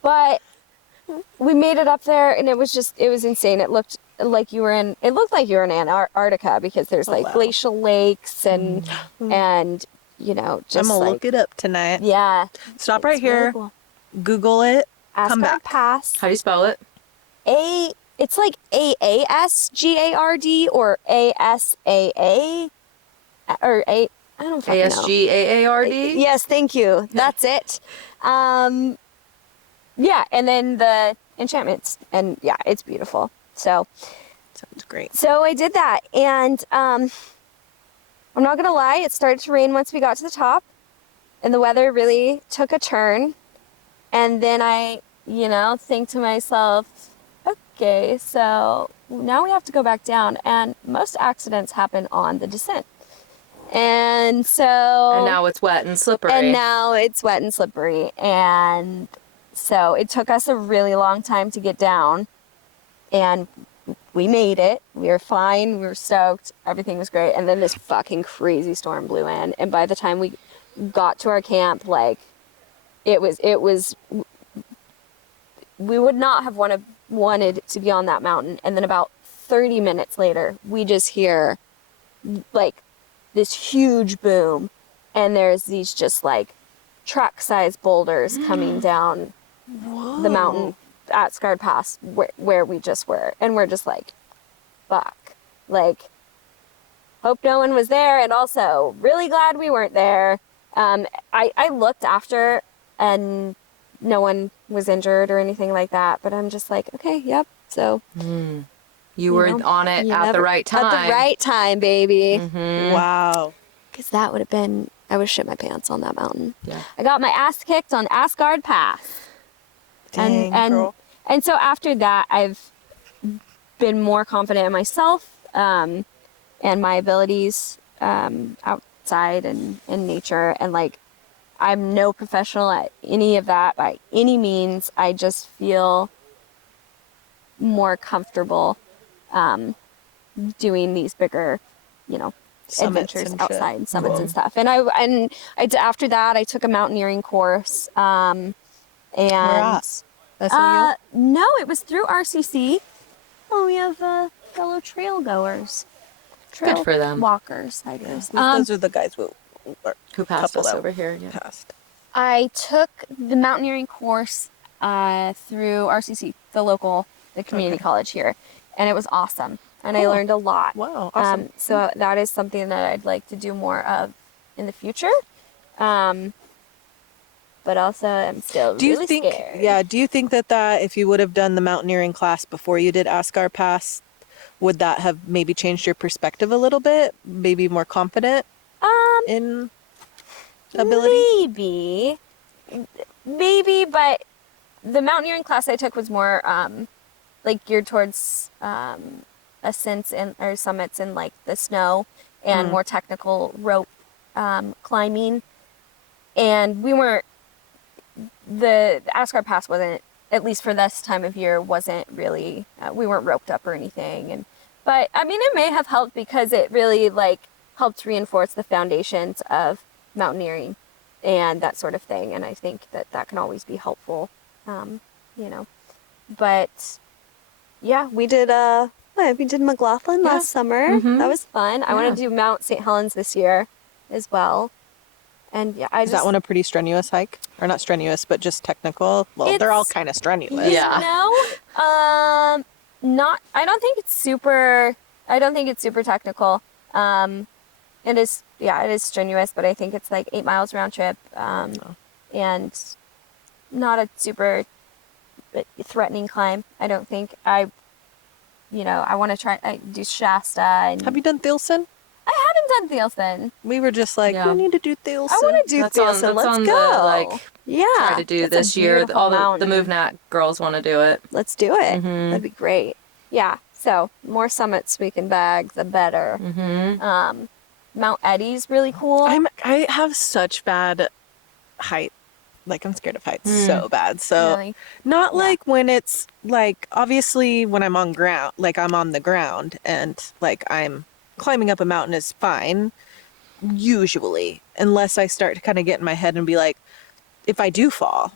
But we made it up there, and it was insane. It looked like you were in Antarctica, because there's like wow. glacial lakes and you know, just I'm gonna like, look it up tonight. yeah. Stop It's right really here. cool. Google it. Come Aasgard back. Pass. How do you spell it? It's like AASGARD or ASAA or I don't fucking know. ASGAARD? Yes, thank you. That's it. Yeah, and then the enchantments, and yeah, it's beautiful. So Sounds great. I did that, and I'm not gonna lie, it started to rain once we got to the top, and the weather really took a turn. And then I, you know, think to myself, okay, so now we have to go back down, and most accidents happen on the descent. And so And now it's wet and slippery. and now it's wet and slippery. And so it took us a really long time to get down. And we made it. We were fine. We were stoked. Everything was great. And then this fucking crazy storm blew in. And by the time we got to our camp, like, it was, we would not have wanted to be on that mountain. And then about 30 minutes later, we just hear, like, this huge boom, and there's these just like truck-sized boulders coming down the mountain, Aasgard Pass, where we just were, and we're just like, fuck, like, hope no one was there, and also really glad we weren't there. I looked after and no one was injured or anything like that, but I'm just like, okay, yep. So You were know, on it you at the never- right time. At the right time, baby. Wow. Because that would have been, I would have shit my pants on that mountain. Yeah. I got my ass kicked on Aasgard Pass. Dang, and girl. and so after that, I've been more confident in myself and my abilities outside and in nature. And like, I'm no professional at any of that by any means. I just feel more comfortable doing these bigger, Summits adventures and shit. outside and summits Cool. and stuff. And after that, I took a mountaineering course. And Where at? SOU? no, it was through RCC. Oh, we have fellow trail goers, trail for them. walkers, hikers. Those are the guys who Passed couple us that over here. Yeah. passed. I took the mountaineering course through RCC, the community college here, and it was awesome. And I Cool. learned a lot. Wow, awesome. So that is something that I'd like to do more of in the future. But also, I'm still Do you really think? scared. Yeah. Do you think that if you would have done the mountaineering class before you did Aasgard Pass, would that have maybe changed your perspective a little bit? Maybe more confident in ability? Maybe, but the mountaineering class I took was more like geared towards ascents or summits in like the snow and more technical rope climbing. And the Aasgard Pass wasn't, at least for this time of year, wasn't really, we weren't roped up or anything. But I mean, it may have helped because it really like helped reinforce the foundations of mountaineering and that sort of thing. And I think that can always be helpful, But yeah, we did McLaughlin last summer. That was fun. I want to do Mount St. Helens this year as well. And yeah, Is that one a pretty strenuous hike? Or not strenuous, but just technical? Well, they're all kind of strenuous. Yeah. Not. I don't think it's super technical. It is strenuous, but I think it's like 8 miles round trip, and not a super threatening climb. I don't think. I want to try. Do Shasta. And Have you done Thielsen? I haven't done Thielsen. We were just like, Yeah. we need to do Thielsen. I want to do Thielsen. Let's go. Try to do That's a this year. beautiful All the mountain. MoveNat girls want to do it. Let's do it. That'd be great. Yeah. So more summits we can bag, the better. Mount Eddie's really cool. I have such bad height. Like, I'm scared of heights so bad. So Really? not like when it's like, obviously when I'm on ground, like I'm on the ground and like I'm climbing up a mountain is fine. Usually, unless I start to kind of get in my head and be like, if I do fall,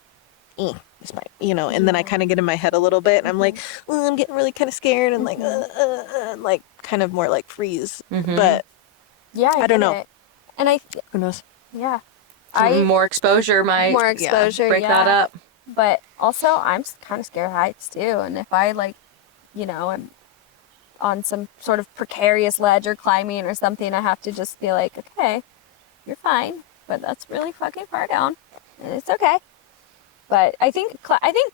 this might, and then I kind of get in my head a little bit and I'm like, I'm getting really kind of scared and like kind of more like freeze. But Yeah, I don't get know. it. And who knows? yeah, More exposure might more exposure, break that up. But also, I'm kind of scared of heights too. And if I I'm on some sort of precarious ledge or climbing or something, I have to just be like, okay, you're fine, but that's really fucking far down, and it's okay. But I think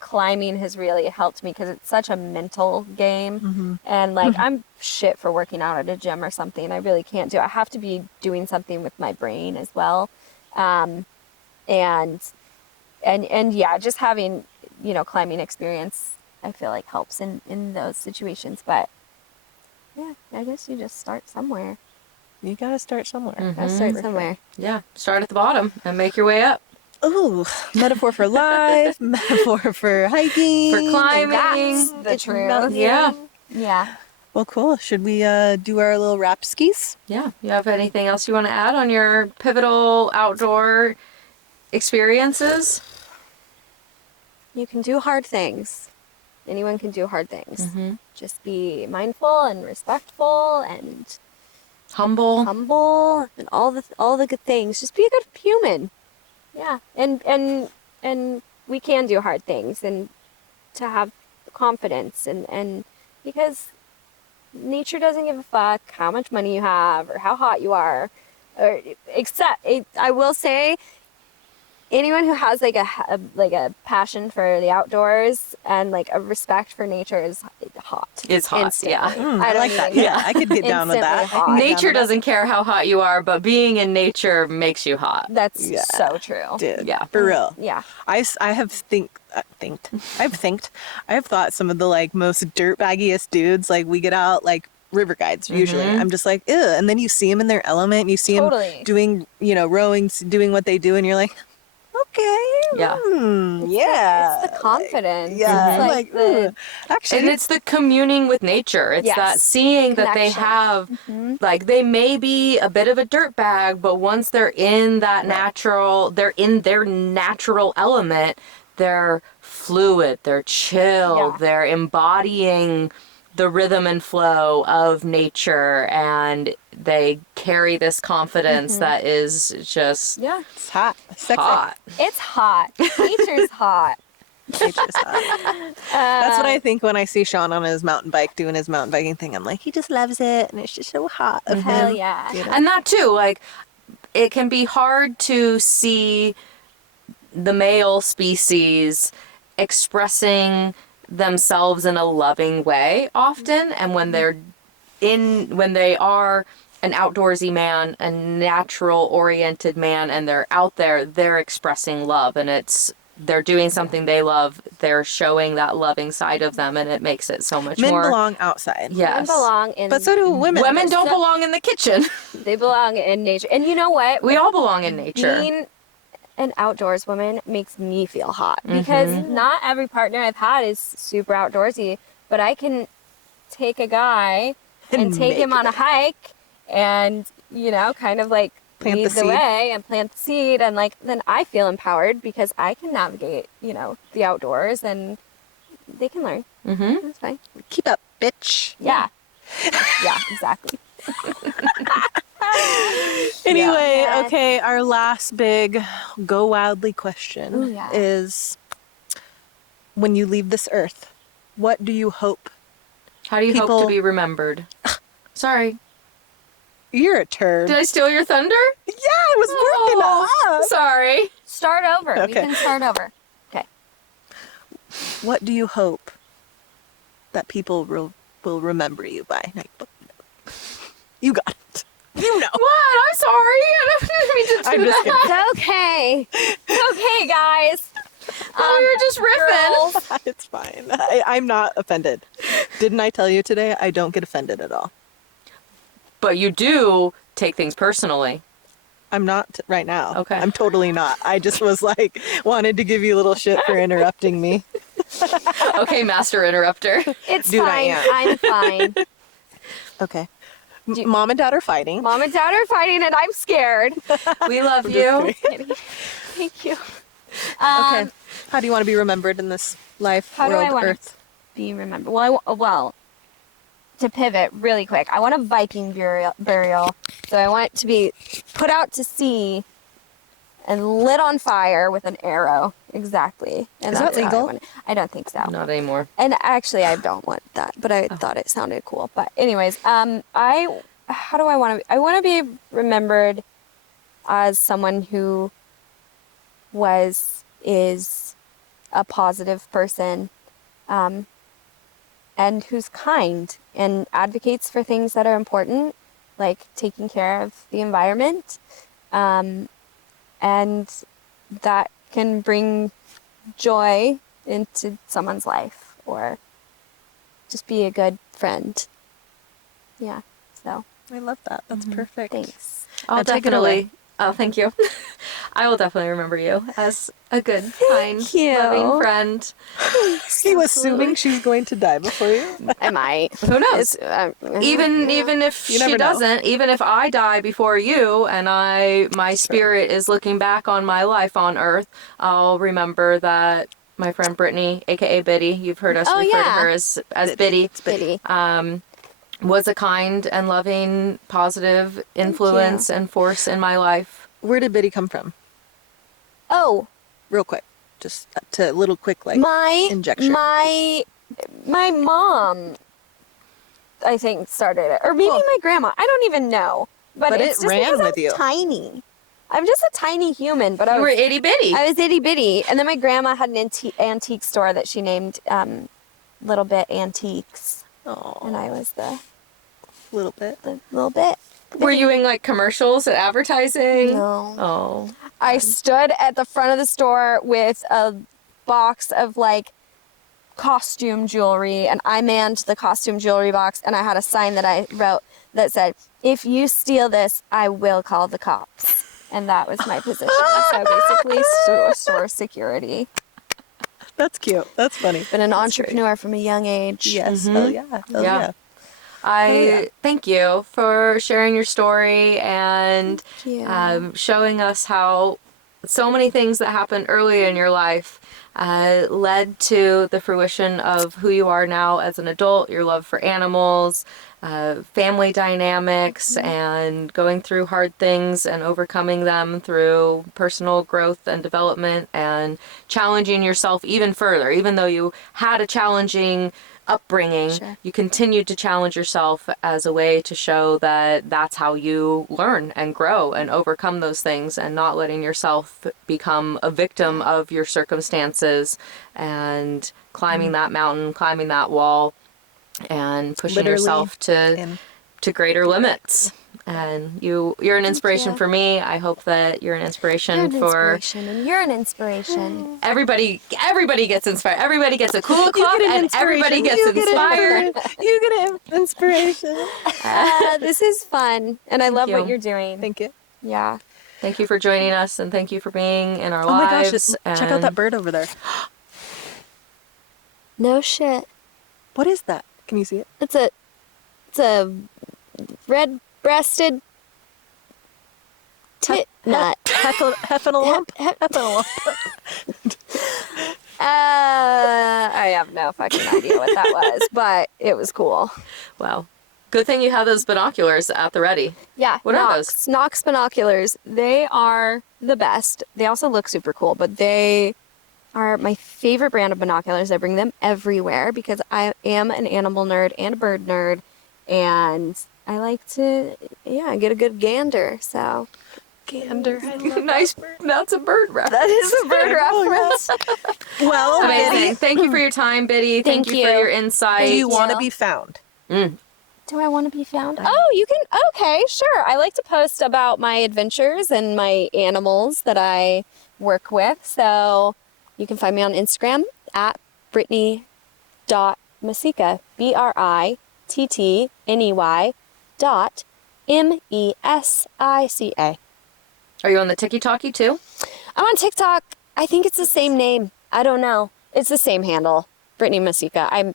climbing has really helped me because it's such a mental game, and like I'm shit for working out at a gym or something. I really can't do. I have to be doing something with my brain as well, and yeah, just having climbing experience, I feel like helps in those situations. But yeah, I guess you just start somewhere. You gotta start somewhere. Gotta start somewhere. Yeah, start at the bottom and make your way up. Ooh, metaphor for life, metaphor for hiking, For climbing. That's the truth. Yeah. Yeah. Well, cool. Should we do our little rap skis? Yeah. You have anything else you want to add on your pivotal outdoor experiences? You can do hard things. Anyone can do hard things. Just be mindful and respectful and Humble. humble and all the good things. Just be a good human. Yeah. And we can do hard things, and to have confidence and because nature doesn't give a fuck how much money you have or how hot you are. or except I will say, anyone who has like a passion for the outdoors and like a respect for nature is hot. It's hot, instantly. yeah. I like that. Yeah, I could get down with Instantly that. hot. Nature doesn't care how hot you are, but being in nature makes you hot. That's Yeah. so true. Dude, Yeah. for real. Yeah. I have thought some of the like most dirtbaggiest dudes, like we get out like river guides usually. I'm just like, ew. And then you see them in their element, you see Totally. them doing, rowing, doing what they do, and you're like, okay, Yeah. yeah. It's the confidence. Yeah, It's I'm like "Ugh." Actually, And it's the communing with nature. It's Yes. that seeing that they Connection. have, like they may be a bit of a dirtbag, but once they're in that they're in their natural element, they're fluid, they're chill, Yeah. they're embodying the rhythm and flow of nature, and they carry this confidence that is just Yeah. it's hot, sexy. hot. It's hot. Nature's hot. Nature's hot. That's what I think when I see Sean on his mountain bike doing his mountain biking thing. I'm like, he just loves it, and it's just so hot of Hell him. yeah. You know? And that too, like, it can be hard to see the male species expressing themselves in a loving way often, and when they are an outdoorsy man, a natural oriented man, and they're out there, they're expressing love, and they're doing something they love, they're showing that loving side of them, and it makes it so much Men more. belong outside. Yes. Men belong in. But so do women. Women don't belong in the kitchen. They belong in nature. And you know what? We all belong in nature. Being an outdoors woman makes me feel hot because not every partner I've had is super outdoorsy, but I can take a guy and take him on a hike and, kind of like Plant lead the the seed. way and plant the seed, and like then I feel empowered because I can navigate, the outdoors, and they can learn. That's fine. Keep up, bitch. Yeah. Yeah, exactly. Anyway, Yeah. okay, our last big go wildly question Ooh, yeah. is, when you leave this earth, what do you hope? How do you hope People- to be remembered? Sorry. You're a turd. Did I steal your thunder? Yeah, I was working on. Sorry. Start over. We Okay. can start over. Okay. What do you hope that people will remember you by? You got it. You know. What? I'm sorry. I didn't mean to do I'm just that. It's okay. It's okay, guys. We were just riffing. Girls, It's fine. I'm not offended. Didn't I tell you today? I don't get offended at all. But you do take things personally. I'm not right now. Okay. I'm totally not. I just was like, wanted to give you a little shit for interrupting me. Okay, master interrupter. it's Dude, I fine. am. I'm fine. Okay. Mom and dad are fighting. Mom and dad are fighting, and I'm scared. We love you. Thank you. Okay. How do you want to be remembered in this life, How do I world, wanna- earth? Be remembered. Well, to pivot really quick, I want a Viking burial. So I want to be put out to sea and lit on fire with an arrow. Exactly. And Is that that's how legal? I don't think so. Not anymore. And actually, I don't want that, but I thought it sounded cool. But anyways, how do I want to? I want to be remembered as someone who is a positive person, and who's kind and advocates for things that are important, like taking care of the environment, and that can bring joy into someone's life, or just be a good friend. Yeah, so I love that. That's perfect. thanks. I'll Now take it away. definitely. Oh, thank you. I will definitely remember you as a good, kind, you. loving friend. You assuming she's going to die before you? I might. Who knows? Even if You she never know. doesn't, even if I die before you and my spirit is looking back on my life on Earth, I'll remember that my friend Brittney, aka Biddy, you've heard us Oh, refer to yeah. her as Biddy, It's Biddy. was a kind and loving, positive influence and force in my life. Where did Biddy come from? Oh, Real quick. Just to little quick, like, my injection. my mom, I think, started it, or maybe my grandma. I don't even know. But it's it just ran because with I'm you. tiny. I'm just a tiny human, but You were itty bitty. I was itty bitty. And then my grandma had an antique store that she named Little Bit Antiques. Oh, And I was the little bit. little bit. Were you in like commercials and advertising? No. Oh. I stood at the front of the store with a box of like costume jewelry, and I manned the costume jewelry box, and I had a sign that I wrote that said, "If you steal this, I will call the cops." And that was my position. So basically, store security. That's cute. That's funny. Been an entrepreneur from a young age. Yes. Oh yeah. Oh Yeah. yeah. Thank you for sharing your story and showing us how so many things that happened early in your life led to the fruition of who you are now as an adult, your love for animals, family dynamics, and going through hard things and overcoming them through personal growth and development and challenging yourself even further. Even though you had a challenging upbringing, you continued to challenge yourself as a way to show that that's how you learn and grow and overcome those things, and not letting yourself become a victim of your circumstances, and climbing that mountain, climbing that wall, and pushing yourself to greater limits. And you're an inspiration for me. I hope that you're an inspiration for and you're an inspiration. everybody. Everybody gets inspired. Everybody gets a cool clock, and everybody gets inspired. You get an inspiration. This is fun, and I love you. what you're doing. Thank you. Yeah. Thank you for joining us, and thank you for being in our Oh my lives. gosh! Check out that bird over there. No shit. What is that? Can you see it? It's a red-breasted tit nut. Heffenalump? Heffenalump. I have no fucking idea what that was, but it was cool. Wow. Good thing you have those binoculars at the ready. Yeah. What are those? Knox binoculars. They are the best. They also look super cool, but they are my favorite brand of binoculars. I bring them everywhere because I am an animal nerd and a bird nerd, and I like to, get a good gander. So, Gander. I love Nice. That's a bird reference. that is a bird reference. Well, Amazing. Thank you for your time, Biddy. Thank you for you. your insight. do you want to be found? Do I want to be found? Oh, you can. Okay, sure. I like to post about my adventures and my animals that I work with. So you can find me on Instagram at Brittney.Mesica, BRITTNEY.MESICA. Are you on the Tiki-Talkie too? I'm on TikTok. I think it's the same name. I don't know. It's the same handle, Brittney Mesica.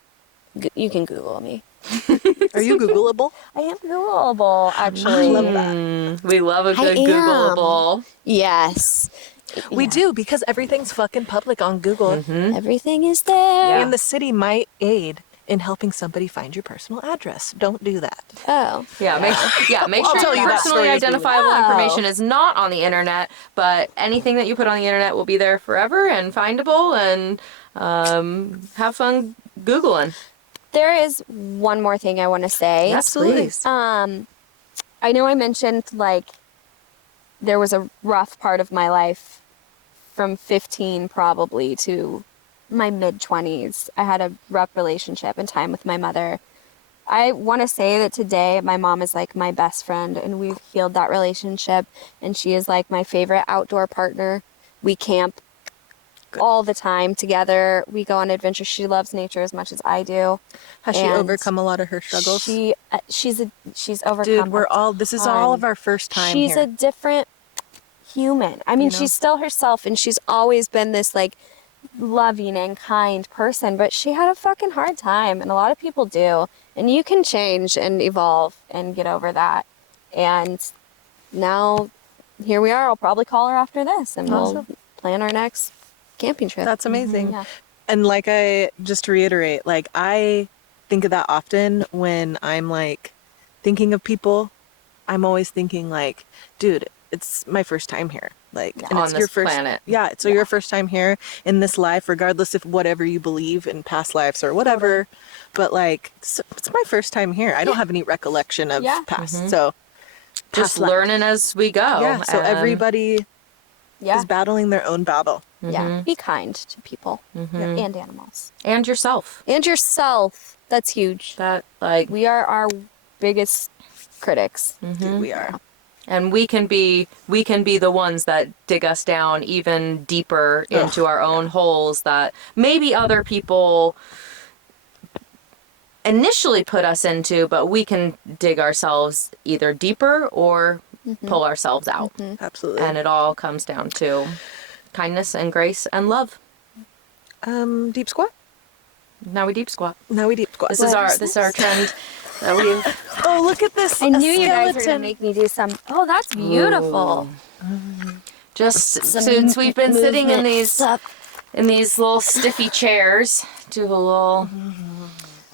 You can Google me. Are you Googleable? I am Googleable, actually. I love that. We love a good am. Googleable. Yes. We do, because everything's fucking public on Google. Everything is there. And the city might aid in helping somebody find your personal address. Don't do that. Oh. Yeah, make I'll sure tell your you that personally story as we identifiable go. information is not on the internet, but anything that you put on the internet will be there forever and findable, and have fun Googling. There is one more thing I want to say. Yes, please. I know I mentioned, like, there was a rough part of my life from 15 probably to my mid-20s. I had a rough relationship and time with my mother. I want to say that today my mom is like my best friend, and we've healed that relationship, and she is like my favorite outdoor partner. We camp all the time together. We go on adventures. She loves nature as much as I do. Has she And overcome a lot of her struggles? She's overcome. Dude, this is all of our first time She's here. a different human. I mean, she's still herself, and she's always been this like loving and kind person, but she had a fucking hard time, and a lot of people do. And you can change and evolve and get over that. And now here we are. I'll probably call her after this, and we'll plan our next camping trip. That's amazing. Yeah. And just to reiterate, like, I think of that often when I'm like thinking of people. I'm always thinking like, dude, it's my first time here. Like, and On it's this your first planet. Yeah, so your first time here in this life, regardless of whatever you believe in past lives or whatever. But like, it's my first time here. I don't have any recollection of past. So just Past life. learning as we go. Yeah. So And- everybody Yeah. is battling their own battle. Yeah. Be kind to people Mhm. and animals. and yourself. And yourself. That's huge. That like We are our biggest critics. Dude, we are. and we can be the ones that dig us down even deeper into our own holes that maybe other people initially put us into, but we can dig ourselves either deeper or pull ourselves out. Absolutely. And it all comes down to kindness and grace and love. Deep squat. Now we deep squat. Now we deep squat. This is our trend that we've Oh, look at this. I knew you guys were skeleton. going to make me do some. Oh, that's beautiful. just since we've been sitting in these Stuff. little stiffy chairs, do a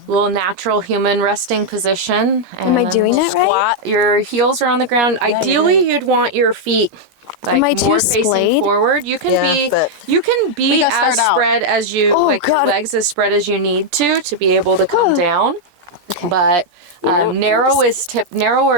little natural human resting position. Am I and doing we'll it right? Squat. Your heels are on the ground. Ideally, you'd want your feet like Am I too more facing splayed? forward. You can Yeah, be but as gotta start out. spread as you Oh, like your God. legs as spread as you need to be able to come down. But narrower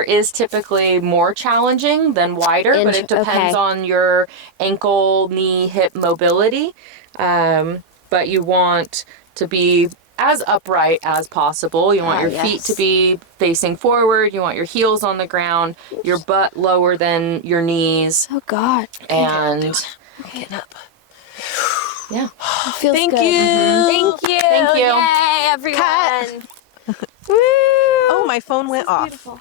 is typically more challenging than wider, but it depends on your ankle, knee, hip mobility. But you want to be as upright as possible. You want your feet to be facing forward. You want your heels on the ground, your butt lower than your knees. Oh, God. And Getting up. yeah. It feels Thank good. you. Thank you. Thank you. Yay, everyone. Oh, my phone went off. Beautiful.